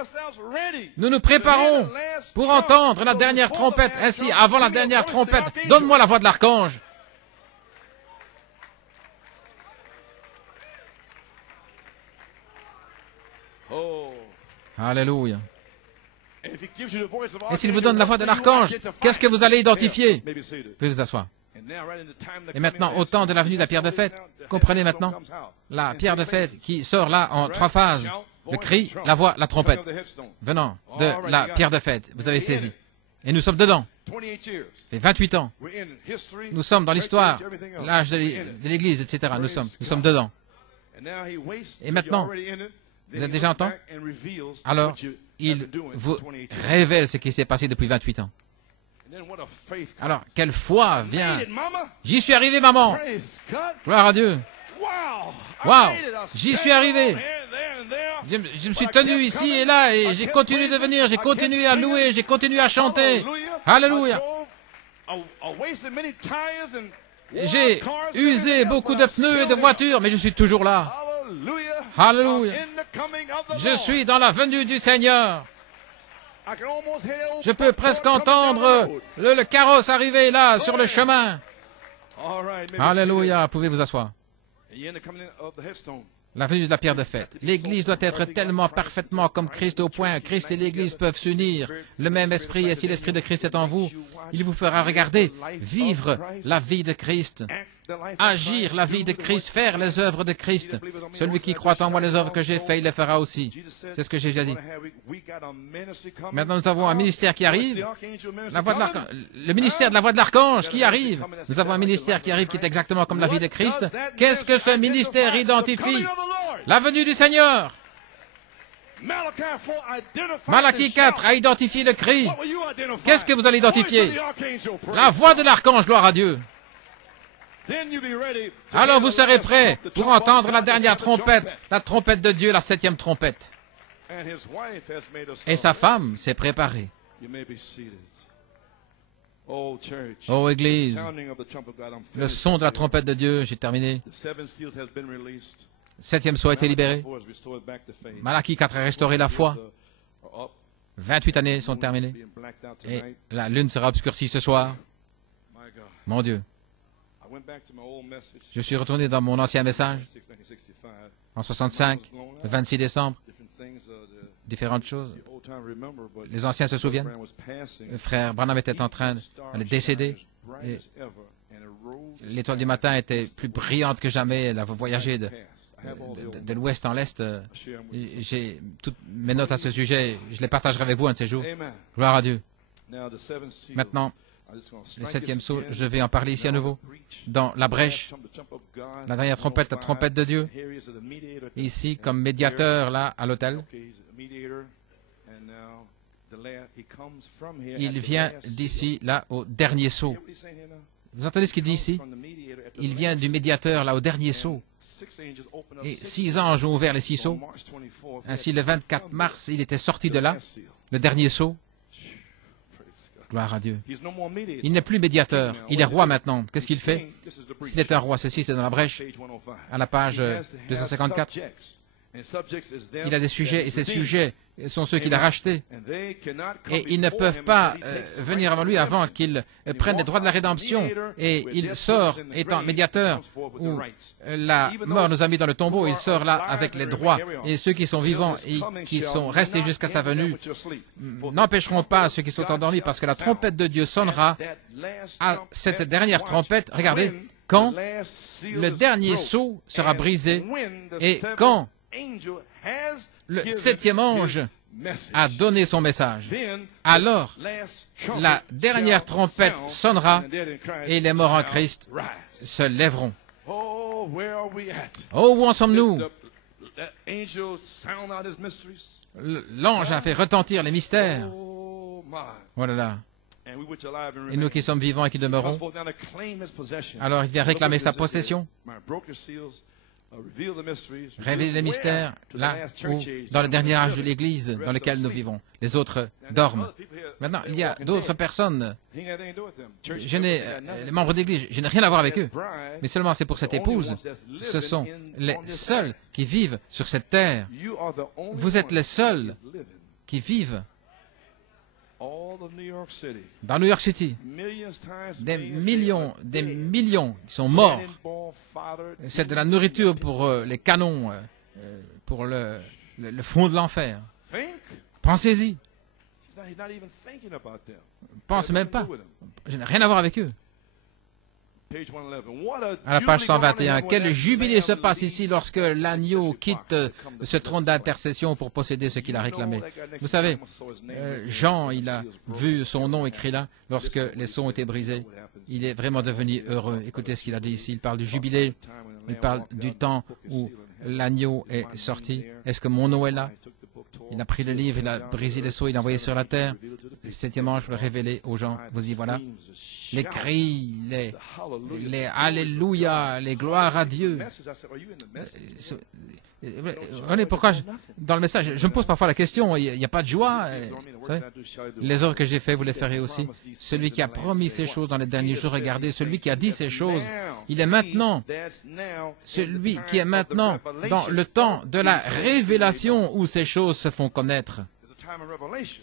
pour entendre la dernière trompette. Ainsi, avant la dernière trompette, donne-moi la voix de l'archange. Alléluia. Et s'il vous donne la voix de l'archange, qu'est-ce que vous allez identifier? Vous pouvez vous asseoir. Et maintenant, au temps de la venue de la pierre de fête, comprenez maintenant la pierre de fête qui sort là en 3 phases. Le cri, la voix, la trompette. Venant de la pierre de fête, vous avez saisi. Et nous sommes dedans. Ça fait 28 ans. Nous sommes dans l'histoire, l'âge de l'Église, etc. Nous sommes dedans. Et maintenant, vous êtes déjà en temps? Alors, il vous révèle ce qui s'est passé depuis 28 ans. Alors, quelle foi vient? J'y suis arrivé, maman. Gloire à Dieu. Wow, j'y suis arrivé. Je me suis tenu ici et là et j'ai continué de venir, j'ai continué à louer, j'ai continué à chanter. Alléluia. J'ai usé beaucoup de pneus et de voitures, mais je suis toujours là. Alléluia. Je suis dans la venue du Seigneur. Je peux presque entendre le carrosse arriver là, sur le chemin. Alléluia. Pouvez vous asseoir. La venue de la pierre de fête. L'Église doit être tellement parfaitement comme Christ au point. Christ et l'Église peuvent s'unir. Le même esprit, et si l'esprit de Christ est en vous, il vous fera regarder, vivre la vie de Christ, agir la vie de Christ, faire les œuvres de Christ. Celui qui croit en moi, les œuvres que j'ai faites, il les fera aussi. C'est ce que j'ai déjà dit. Maintenant, nous avons un ministère qui arrive. Le ministère de la voix de l'archange qui arrive. Nous avons un ministère qui arrive qui est exactement comme la vie de Christ. Qu'est-ce que ce ministère identifie? La venue du Seigneur. Malachie 4 a identifié le cri. Qu'est-ce que vous allez identifier? La voix de l'archange, gloire à Dieu. Alors vous serez prêts pour entendre la dernière trompette, la trompette de Dieu, la 7e trompette. Et sa femme s'est préparée. Oh Église, le son de la trompette de Dieu, j'ai terminé. 7e sceau a été libéré. Malachie 4 a restauré la foi. 28 années sont terminées. Et la lune sera obscurcie ce soir. Mon Dieu. Je suis retourné dans mon ancien message, en 65, le 26 décembre, différentes choses. Les anciens se souviennent. Le frère Branham était en train de décéder. Et l'étoile du matin était plus brillante que jamais. Elle a voyagé de l'ouest en l'est. J'ai toutes mes notes à ce sujet. Je les partagerai avec vous un de ces jours. Gloire à Dieu. Maintenant, le 7e sceau, je vais en parler ici à nouveau. Dans la brèche, la dernière trompette, la trompette de Dieu. Ici, comme médiateur, là, à l'autel. Il vient d'ici, là, au dernier sceau. Vous entendez ce qu'il dit ici? Il vient du médiateur, là, au dernier sceau. Et 6 anges ont ouvert les 6 sceaux. Ainsi, le 24 mars, il était sorti de là, le dernier sceau. Gloire à Dieu. Il n'est plus médiateur. Il est roi maintenant. Qu'est-ce qu'il fait? S'il est un roi, ceci c'est dans la brèche, à la page 254. Il a des sujets, et ces sujets sont ceux qu'il a rachetés. Et ils ne peuvent pas venir avant lui avant qu'il prenne les droits de la rédemption. Et il sort, étant médiateur, où la mort nous a mis dans le tombeau, il sort là avec les droits. Et ceux qui sont vivants et qui sont restés jusqu'à sa venue n'empêcheront pas ceux qui sont endormis, parce que la trompette de Dieu sonnera à cette dernière trompette. Regardez, quand le dernier sceau sera brisé et quand le 7e ange a donné son message, alors la dernière trompette sonnera et les morts en Christ se lèveront. Oh, où en sommes-nous? L'ange a fait retentir les mystères. Voilà là. Et nous qui sommes vivants et qui demeurons, alors il vient réclamer sa possession, révéler les mystères, là où, dans le dernier âge de l'Église dans lequel nous vivons. Les autres dorment. Maintenant, il y a d'autres personnes. Les membres de l'Église, je n'ai rien à voir avec eux. Mais seulement c'est pour cette épouse. Ce sont les seuls qui vivent sur cette terre. Vous êtes les seuls qui vivent dans New York City. Des millions qui sont morts. C'est de la nourriture pour les canons, pour le fond de l'enfer. Pensez-y. Pense même pas. Je n'ai rien à voir avec eux. À la page 121, quel jubilé se passe ici lorsque l'agneau quitte ce trône d'intercession pour posséder ce qu'il a réclamé. Vous savez, Jean, il a vu son nom écrit là lorsque les sceaux ont été brisés. Il est vraiment devenu heureux. Écoutez ce qu'il a dit ici. Il parle du jubilé, il parle du temps où l'agneau est sorti. Est-ce que mon nom est là? Il a pris le livre, il a brisé les sceaux, il l'a envoyé sur la terre. Le 7e ange le révéler aux gens. Vous y voilà. Les cris, les Alléluia, les gloires à Dieu. Pourquoi dans le message, je me pose parfois la question, il n'y a pas de joie. Les œuvres que j'ai faites, vous les ferez aussi. Celui qui a promis ces choses dans les derniers jours, regardez, celui qui a dit ces choses, il est maintenant, celui qui est maintenant dans le temps de la révélation où ces choses se font connaître.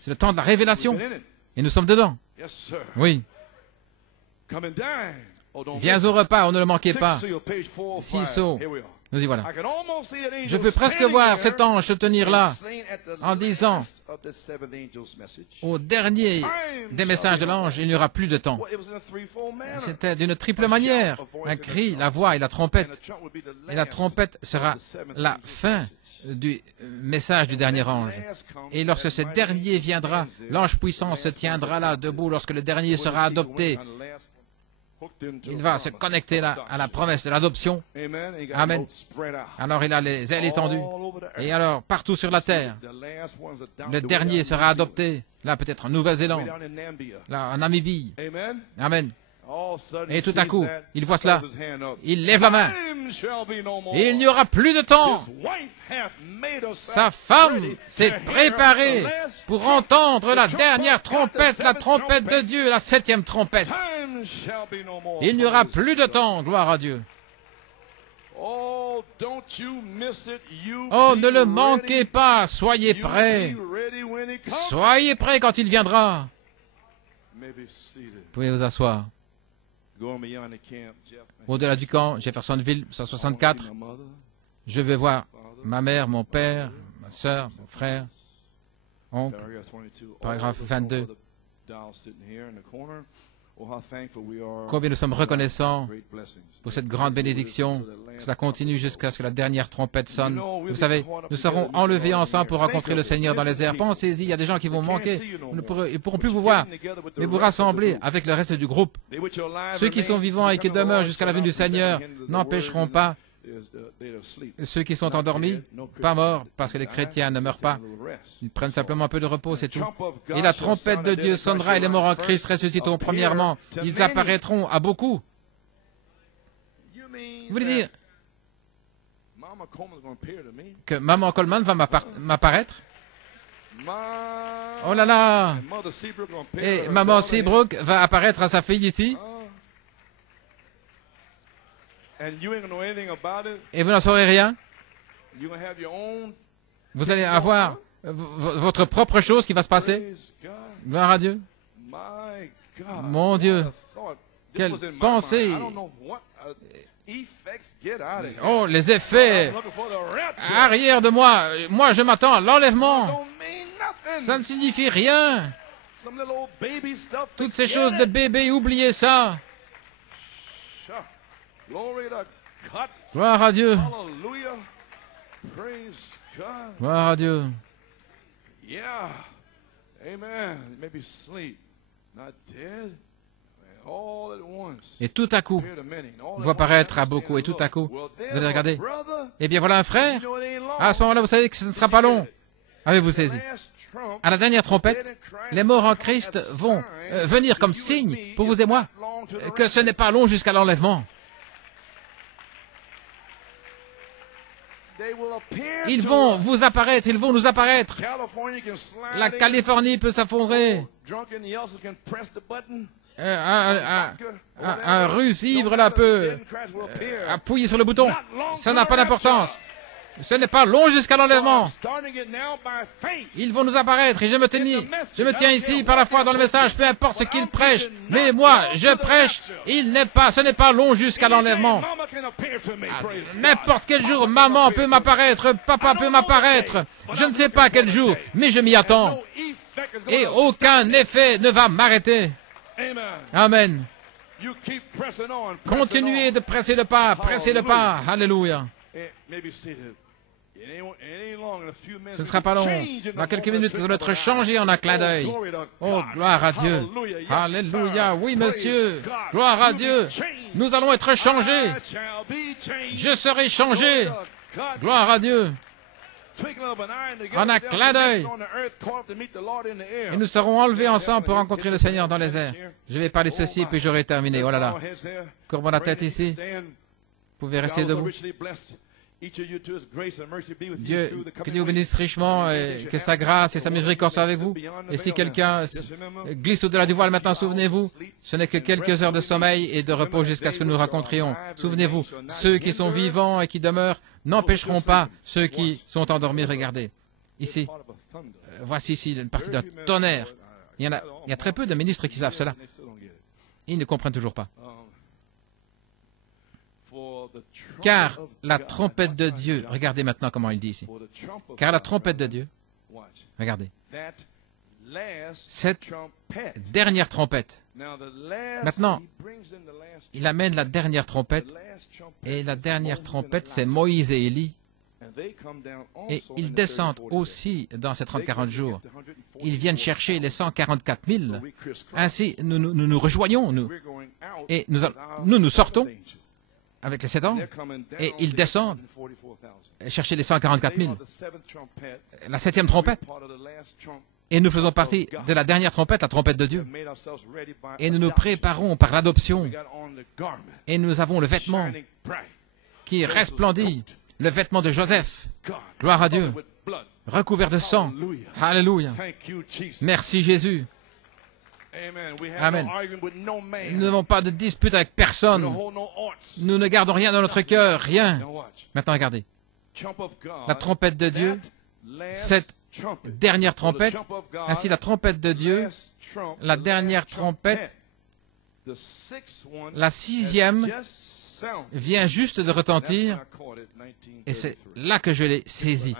C'est le temps de la révélation. Et nous sommes dedans. Oui. Viens au repas, ne le manquez pas. 6 sceaux. Nous y voilà. Je peux presque voir cet ange se tenir là en disant au dernier des messages de l'ange, il n'y aura plus de temps. C'était d'une triple manière. Un cri, la voix et la trompette. Et la trompette sera la fin du message du dernier ange. Et lorsque ce dernier viendra, l'ange puissant se tiendra là debout lorsque le dernier sera adopté. Il va se connecter à la promesse de l'adoption. Amen. Alors il a les ailes étendues. Et alors, partout sur la terre, le dernier sera adopté. Là, peut-être en Nouvelle-Zélande. Là, en Namibie. Amen. Et tout à coup, il voit cela. Il lève la main. Et il n'y aura plus de temps. Sa femme s'est préparée pour entendre la dernière trompette, la trompette de Dieu, la 7e trompette. Il n'y aura plus de temps, gloire à Dieu. Oh, ne le manquez pas, soyez prêts. Soyez prêts quand il viendra. Vous pouvez vous asseoir. Au-delà du camp, Jeffersonville, 164, je vais voir ma mère, mon père, ma soeur, mon frère, oncle, paragraphe 22. Combien nous sommes reconnaissants pour cette grande bénédiction. Cela continue jusqu'à ce que la dernière trompette sonne. Vous savez, nous serons enlevés ensemble pour rencontrer le Seigneur dans les airs. Pensez-y, il y a des gens qui vont manquer. Ils ne pourront plus vous voir. Mais vous rassemblez avec le reste du groupe. Ceux qui sont vivants et qui demeurent jusqu'à la venue du Seigneur n'empêcheront pas ceux qui sont endormis, pas morts, parce que les chrétiens ne meurent pas. Ils prennent simplement un peu de repos, c'est tout. Et la trompette de Dieu sonnera et les morts en Christ ressusciteront premièrement. Ils apparaîtront à beaucoup. Vous voulez dire que Maman Coleman va m'apparaître? Oh là là! Et Maman Seabrook va apparaître à sa fille ici? Et vous n'en saurez rien? Vous allez avoir votre propre chose qui va se passer? Gloire à Dieu. Mon Dieu, quelle pensée! Oh, les effets arrière de moi. Moi, je m'attends à l'enlèvement. Ça ne signifie rien. Toutes ces choses de bébé, oubliez ça. Gloire à Dieu. Gloire à Dieu. Et tout à coup, il va paraître à beaucoup, et tout à coup, vous allez regarder. Eh bien, voilà un frère. À ce moment-là, vous savez que ce ne sera pas long. Avez-vous saisi? À la dernière trompette, les morts en Christ vont venir comme signe pour vous et moi que ce n'est pas long jusqu'à l'enlèvement. Ils vont vous apparaître, ils vont nous apparaître. La Californie peut s'affondrer. Un russe ivre là peut appuyer sur le bouton. Ça n'a pas d'importance. Ce n'est pas long jusqu'à l'enlèvement. Ils vont nous apparaître et je me tiens ici par la foi dans le message, peu importe ce qu'ils prêchent. Mais moi, je prêche, ce n'est pas long jusqu'à l'enlèvement. N'importe quel jour, maman peut m'apparaître, papa peut m'apparaître. Je ne sais pas quel jour, mais je m'y attends. Et aucun effet ne va m'arrêter. Amen. Continuez de presser le pas, pressez le pas. Alléluia. Ce ne sera pas long. Dans quelques minutes, ça va être changé en un clin d'œil. Oh, gloire à Dieu. Alléluia. Oui, monsieur. Gloire à Dieu. Nous allons être changés. Je serai changé. Gloire à Dieu. En un clin d'œil. Et nous serons enlevés ensemble pour rencontrer le Seigneur dans les airs. Je vais parler ceci, puis j'aurai terminé. Oh là là. Courbons la tête ici. Vous pouvez rester debout. Dieu, que Dieu vous bénisse richement et que sa grâce et sa miséricorde soient avec vous. Et si quelqu'un glisse au-delà du voile maintenant, souvenez-vous, ce n'est que quelques heures de sommeil et de repos jusqu'à ce que nous rencontrions. Souvenez-vous, ceux qui sont vivants et qui demeurent n'empêcheront pas ceux qui sont endormis. Regardez, ici, voici ici une partie d'un tonnerre. Il y a très peu de ministres qui savent cela. Ils ne comprennent toujours pas. Car la trompette de Dieu, regardez maintenant comment il dit ici. Car la trompette de Dieu, regardez, cette dernière trompette. Maintenant, il amène la dernière trompette, et la dernière trompette, c'est Moïse et Élie Et ils descendent aussi dans ces 30-40 jours. Ils viennent chercher les 144 000. Ainsi, nous rejoignons, et nous sortons avec les 7 ans, et ils descendent chercher les 144 000. La 7e trompette. Et nous faisons partie de la dernière trompette, la trompette de Dieu. Et nous nous préparons par l'adoption. Et nous avons le vêtement qui resplendit, le vêtement de Joseph. Gloire à Dieu. Recouvert de sang. Alléluia. Merci Jésus. Amen. Nous n'avons pas de dispute avec personne. Nous ne gardons rien dans notre cœur, rien. Maintenant, regardez. La trompette de Dieu, cette dernière trompette, ainsi la trompette de Dieu, la dernière trompette, la 6e vient juste de retentir, et c'est là que je l'ai saisi.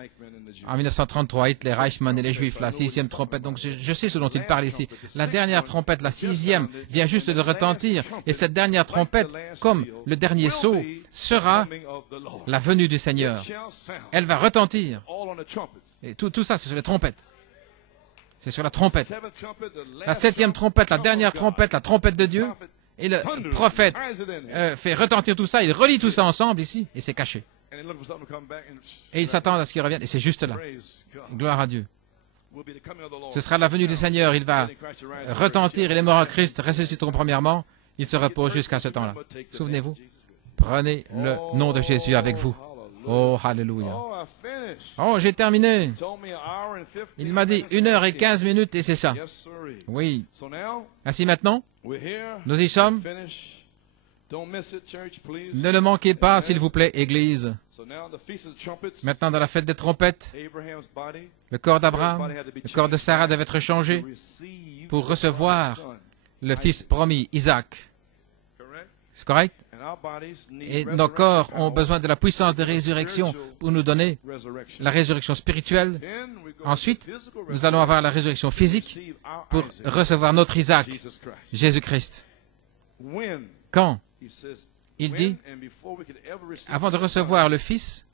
En 1933, Hitler, Eichmann et les Juifs, la 6e trompette. Donc je sais ce dont il parle ici. La dernière trompette, la 6e, vient juste de retentir. Et cette dernière trompette, comme le dernier sceau, sera la venue du Seigneur. Elle va retentir. Et tout ça, c'est sur les trompettes. C'est sur la trompette. La 7e trompette, la dernière trompette, la trompette de Dieu. Et le prophète fait retentir tout ça, il relie tout ça ensemble ici, et c'est caché. Et il s'attend à ce qu'il revienne, et c'est juste là. Gloire à Dieu. Ce sera la venue du Seigneur, il va retentir, et les morts en Christ ressusciteront premièrement, ils se reposent jusqu'à ce temps-là. Souvenez-vous, prenez le nom de Jésus avec vous. Oh, alléluia. Oh, j'ai terminé. Il m'a dit 1 heure et 15 minutes, et c'est ça. Oui. Ainsi maintenant, nous y sommes. Ne le manquez pas, s'il vous plaît, Église. Maintenant, dans la fête des trompettes, le corps d'Abraham, le corps de Sarah devait être changé pour recevoir le fils promis, Isaac. C'est correct? Et nos corps ont besoin de la puissance de résurrection pour nous donner la résurrection spirituelle. Ensuite, nous allons avoir la résurrection physique pour recevoir notre Isaac, Jésus-Christ. Quand? Il dit, avant de recevoir le Fils,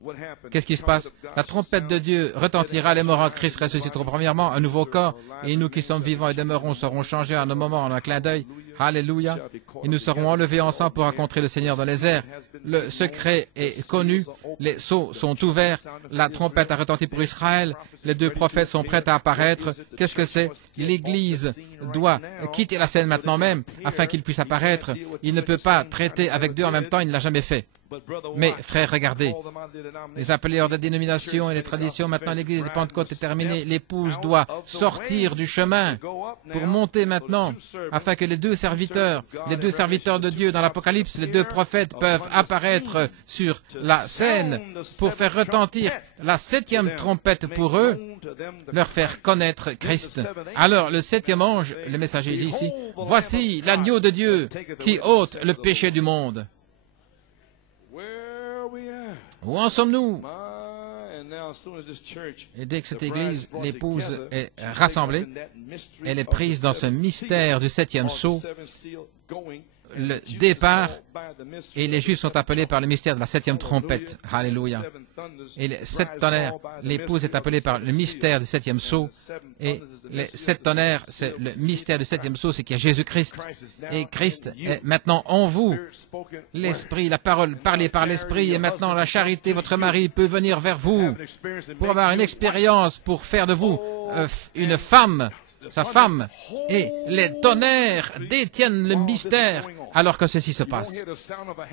qu'est-ce qui se passe? La trompette de Dieu retentira, les morts en Christ ressusciteront premièrement, un nouveau corps, et nous qui sommes vivants et demeurons serons changés en un moment, en un clin d'œil. Alléluia. Et nous serons enlevés ensemble pour rencontrer le Seigneur dans les airs. Le secret est connu, les sceaux sont ouverts, la trompette a retenti pour Israël, les 2 prophètes sont prêts à apparaître. Qu'est-ce que c'est? L'Église doit quitter la scène maintenant même, afin qu'il puisse apparaître. Il ne peut pas traiter avec 2 en même temps, il ne l'a jamais fait. Mais, frères, regardez, les appelés hors des dénominations et les traditions, maintenant l'église de Pentecôte est terminée, l'épouse doit sortir du chemin pour monter maintenant, afin que les 2 serviteurs de Dieu dans l'Apocalypse, les 2 prophètes peuvent apparaître sur la scène pour faire retentir la 7e trompette pour eux, leur faire connaître Christ. Alors, le 7e ange, le messager dit ici, « Voici l'agneau de Dieu qui ôte le péché du monde. » Où en sommes-nous? Et dès que cette Église, l'épouse, est rassemblée, elle est prise dans ce mystère du 7e sceau, le départ, et les Juifs sont appelés par le mystère de la 7e trompette. Alléluia. Et les 7 tonnerres, l'épouse est appelée par le mystère du 7e sceau, et les 7 tonnerres, c'est le mystère du 7e sceau, c'est qu'il y a Jésus-Christ. Et Christ est maintenant en vous. L'Esprit, la parole parlée par l'Esprit, et maintenant la charité, votre mari peut venir vers vous pour avoir une expérience, pour faire de vous une femme, sa femme, et les tonnerres détiennent le mystère alors que ceci se passe.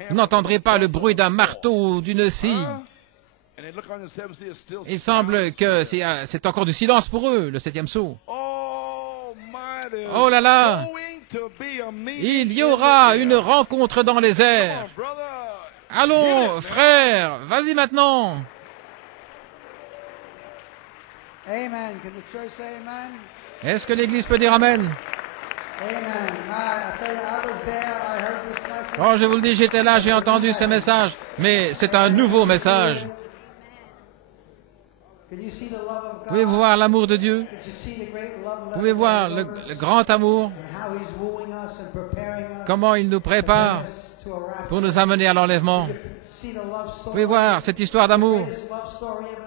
Vous n'entendrez pas le bruit d'un marteau ou d'une scie. Il semble que c'est encore du silence pour eux, le 7e sceau. Oh là là! Il y aura une rencontre dans les airs. Allons, frère, vas-y maintenant. Est-ce que l'Église peut dire Amen? Oh, je vous le dis, j'étais là, j'ai entendu ce message, mais c'est un nouveau message. Pouvez-vous voir l'amour de Dieu? Pouvez voir le grand amour? Comment il nous prépare pour nous amener à l'enlèvement? Vous pouvez voir cette histoire d'amour,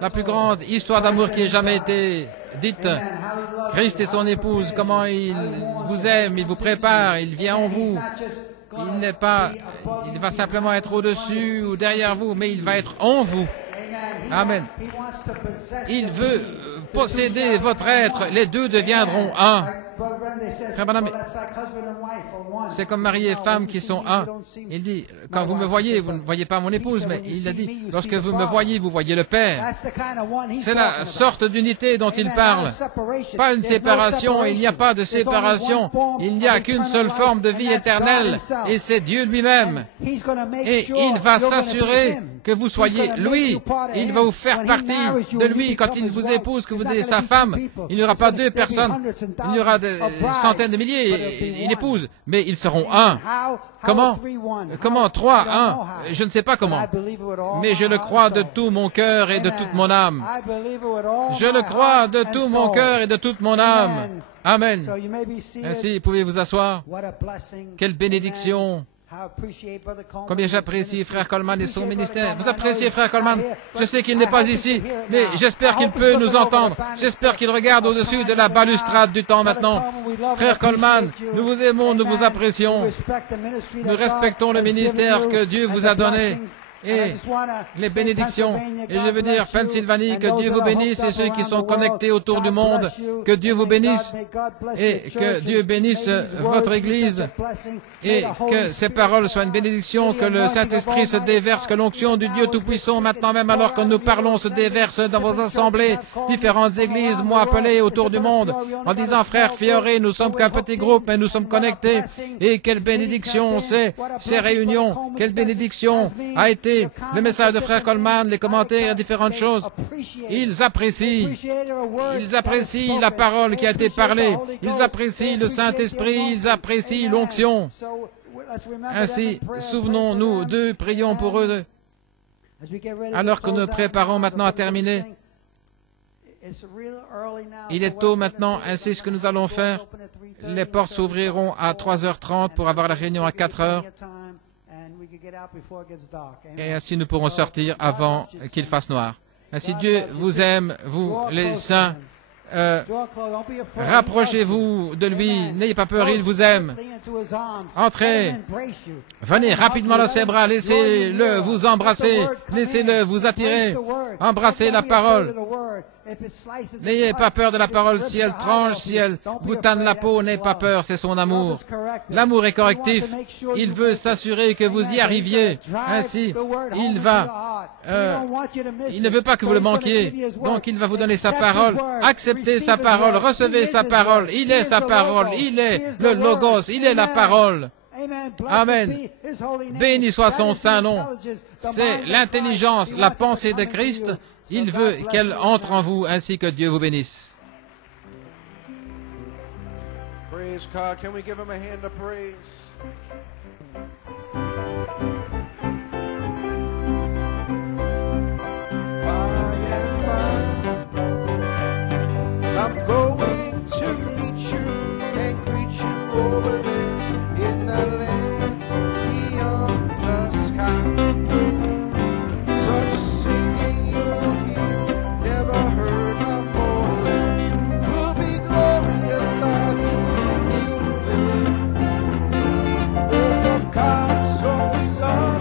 la plus grande histoire d'amour qui ait jamais été dite. Christ et son épouse, comment il vous aime, il vous prépare, il vient en vous. Il va simplement être au-dessus ou derrière vous, mais il va être en vous. Amen. Il veut posséder votre être. Les deux deviendront un. Frère Branham, c'est comme mari et femme qui sont un. Il dit, quand vous me voyez, vous ne voyez pas mon épouse, mais il a dit, lorsque vous me voyez, vous voyez le Père. C'est la sorte d'unité dont il parle. Pas une séparation, il n'y a pas de séparation. Il n'y a qu'une seule forme de vie éternelle, et c'est Dieu lui-même. Et il va s'assurer que vous soyez lui. Il va vous faire partie de lui. Quand il vous épouse, que vous êtes sa femme, il n'y aura pas deux personnes. Il y aura des centaines de milliers, il épouse, mais ils seront un. Comment? Comment? 3, 1. Je ne sais pas comment. Mais je le crois de tout mon cœur et de toute mon âme. Je le crois de tout mon cœur et de toute mon âme. Amen. Ainsi, pouvez vous asseoir. Quelle bénédiction. Combien j'apprécie Frère Coleman et son ministère. Vous appréciez Frère Coleman? Je sais qu'il n'est pas ici, mais j'espère qu'il peut nous entendre. J'espère qu'il regarde au-dessus de la balustrade du temps maintenant. Frère Coleman, nous vous aimons, nous vous apprécions. Nous respectons le ministère que Dieu vous a donné. Et les bénédictions. Et je veux dire, Pennsylvanie, que Dieu vous bénisse et ceux qui sont connectés autour du monde, que Dieu vous bénisse et que Dieu bénisse votre Église et que ces paroles soient une bénédiction, que le Saint-Esprit se déverse, que l'onction du Dieu Tout-Puissant, maintenant même alors que nous parlons, se déverse dans vos assemblées, différentes églises, moi appelées autour du monde, en disant, frère Fioré, nous sommes qu'un petit groupe, mais nous sommes connectés. Et quelle bénédiction c'est, ces réunions, quelle bénédiction a été le message de Frère Coleman, les commentaires, différentes choses. Ils apprécient la parole qui a été parlée. Ils apprécient le Saint-Esprit, ils apprécient l'onction. Ainsi, souvenons-nous d'eux, prions pour eux. Alors que nous préparons maintenant à terminer, il est tôt maintenant, ainsi ce que nous allons faire. Les portes s'ouvriront à 3h30 pour avoir la réunion à 4h. Et ainsi nous pourrons sortir avant qu'il fasse noir. Ainsi Dieu vous aime, vous les saints. Rapprochez-vous de lui, n'ayez pas peur, il vous aime. Entrez, venez rapidement dans ses bras, laissez-le vous embrasser, laissez-le vous attirer, embrassez la parole. N'ayez pas peur de la parole, si elle tranche, si elle vous tanne la peau, n'ayez pas peur, c'est son amour. L'amour est correctif, il veut s'assurer que vous y arriviez. Ainsi, il ne veut pas que vous le manquiez, donc il va vous donner sa parole. Acceptez sa parole, recevez sa parole, il est sa parole, il est le Logos, il est la parole. Amen. Béni soit son saint nom. C'est l'intelligence, la pensée de Christ. Il veut qu'elle entre en vous, ainsi que Dieu vous bénisse. Praise God. Can we give him a hand of praise? By and by, I'm going to meet you and greet you over there in the land beyond the sky. Such singing you will hear, never heard a mortal ear. 'Twill be glorious, I do declare. Oh, for God's own Son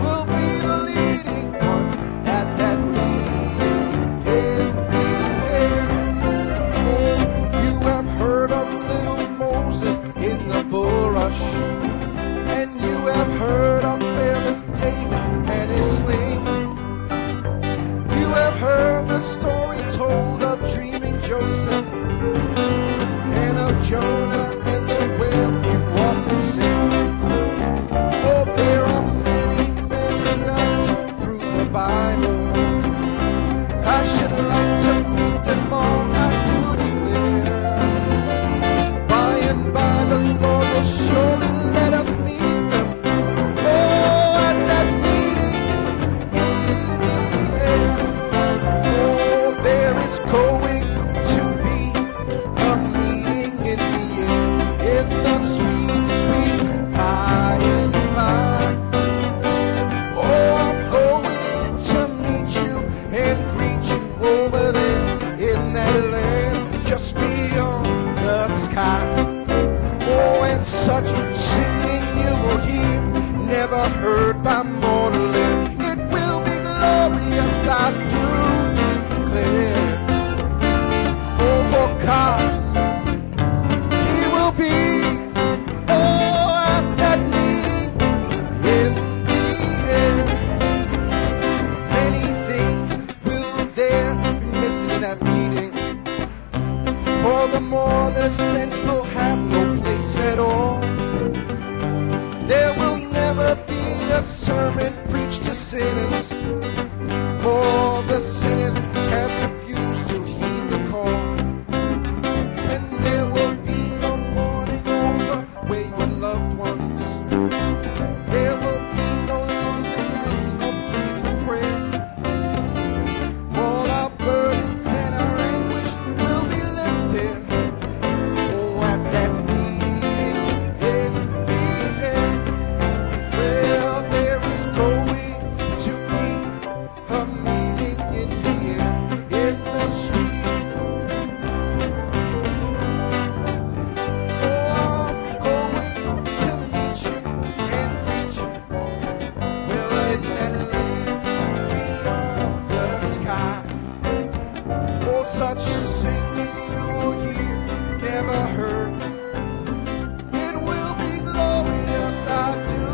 will be the leading one at that meeting in the air. Oh, you have heard of little Moses in the bulrush, and you have heard of fearless David and his sling. You have heard the story told of dreaming Joseph and of Jonah and the whale you often sing. Oh, there are many, many others through the Bible. I should like to meet them all, I do declare. By and by the Lord will surely let us meet them. Oh, at that meeting in the air. Oh, there is going to be a meeting in the such singing you will hear, never heard by mortal ear. It will be glorious, I do declare. Oh, for God's, He will be, oh, at that meeting in the air. Many things will there be missing in that meeting. For the mourner's bench will have no place at all. There will never be a sermon preached to sinners, for the sinners have refused to heed the call. And there will be no mourning over wayward loved ones. There will be no lonely nights of pleading prayer. All our burdens and our anguish will be lifted. Oh, at that meeting in the air. Well, there is going to be a meeting in the air, in the sweet. Oh, I'm going to meet you and greet you. Well, in that land beyond the sky. Oh, such singing you will hear, never heard. It will be glorious, I do.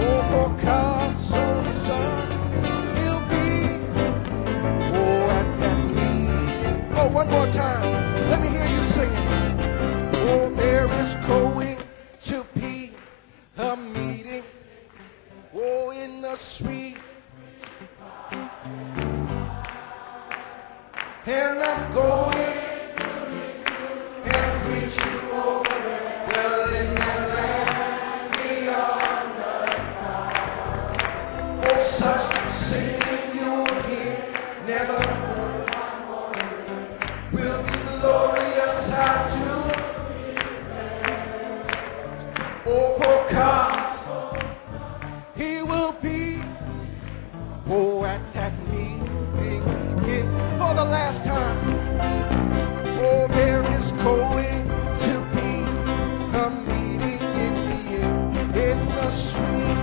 Oh, for God's own Son, He'll be, oh, at that meeting. Oh, one more time, let me hear you singing. Oh, there is going to be a meeting, oh, in the sweet. And I'm going and preach you over there. Well, in that land beyond the sky. Oh, such singing you will hear, never will be glorious, I do. Oh, for God, He will be, oh, at that meeting in for the last time. Oh, there is going to be a meeting in the air, in the sweet.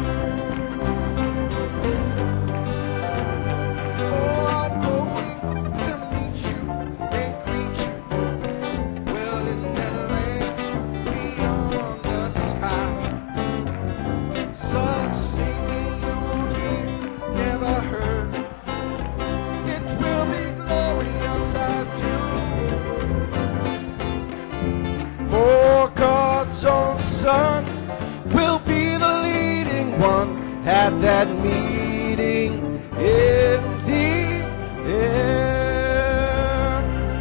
Oh, I'm going to meet you and greet you. Well, in that land beyond the sky. Such singing you will hear, never heard. It will be glorious, I do. For God's own Son will be the leading one at that meeting.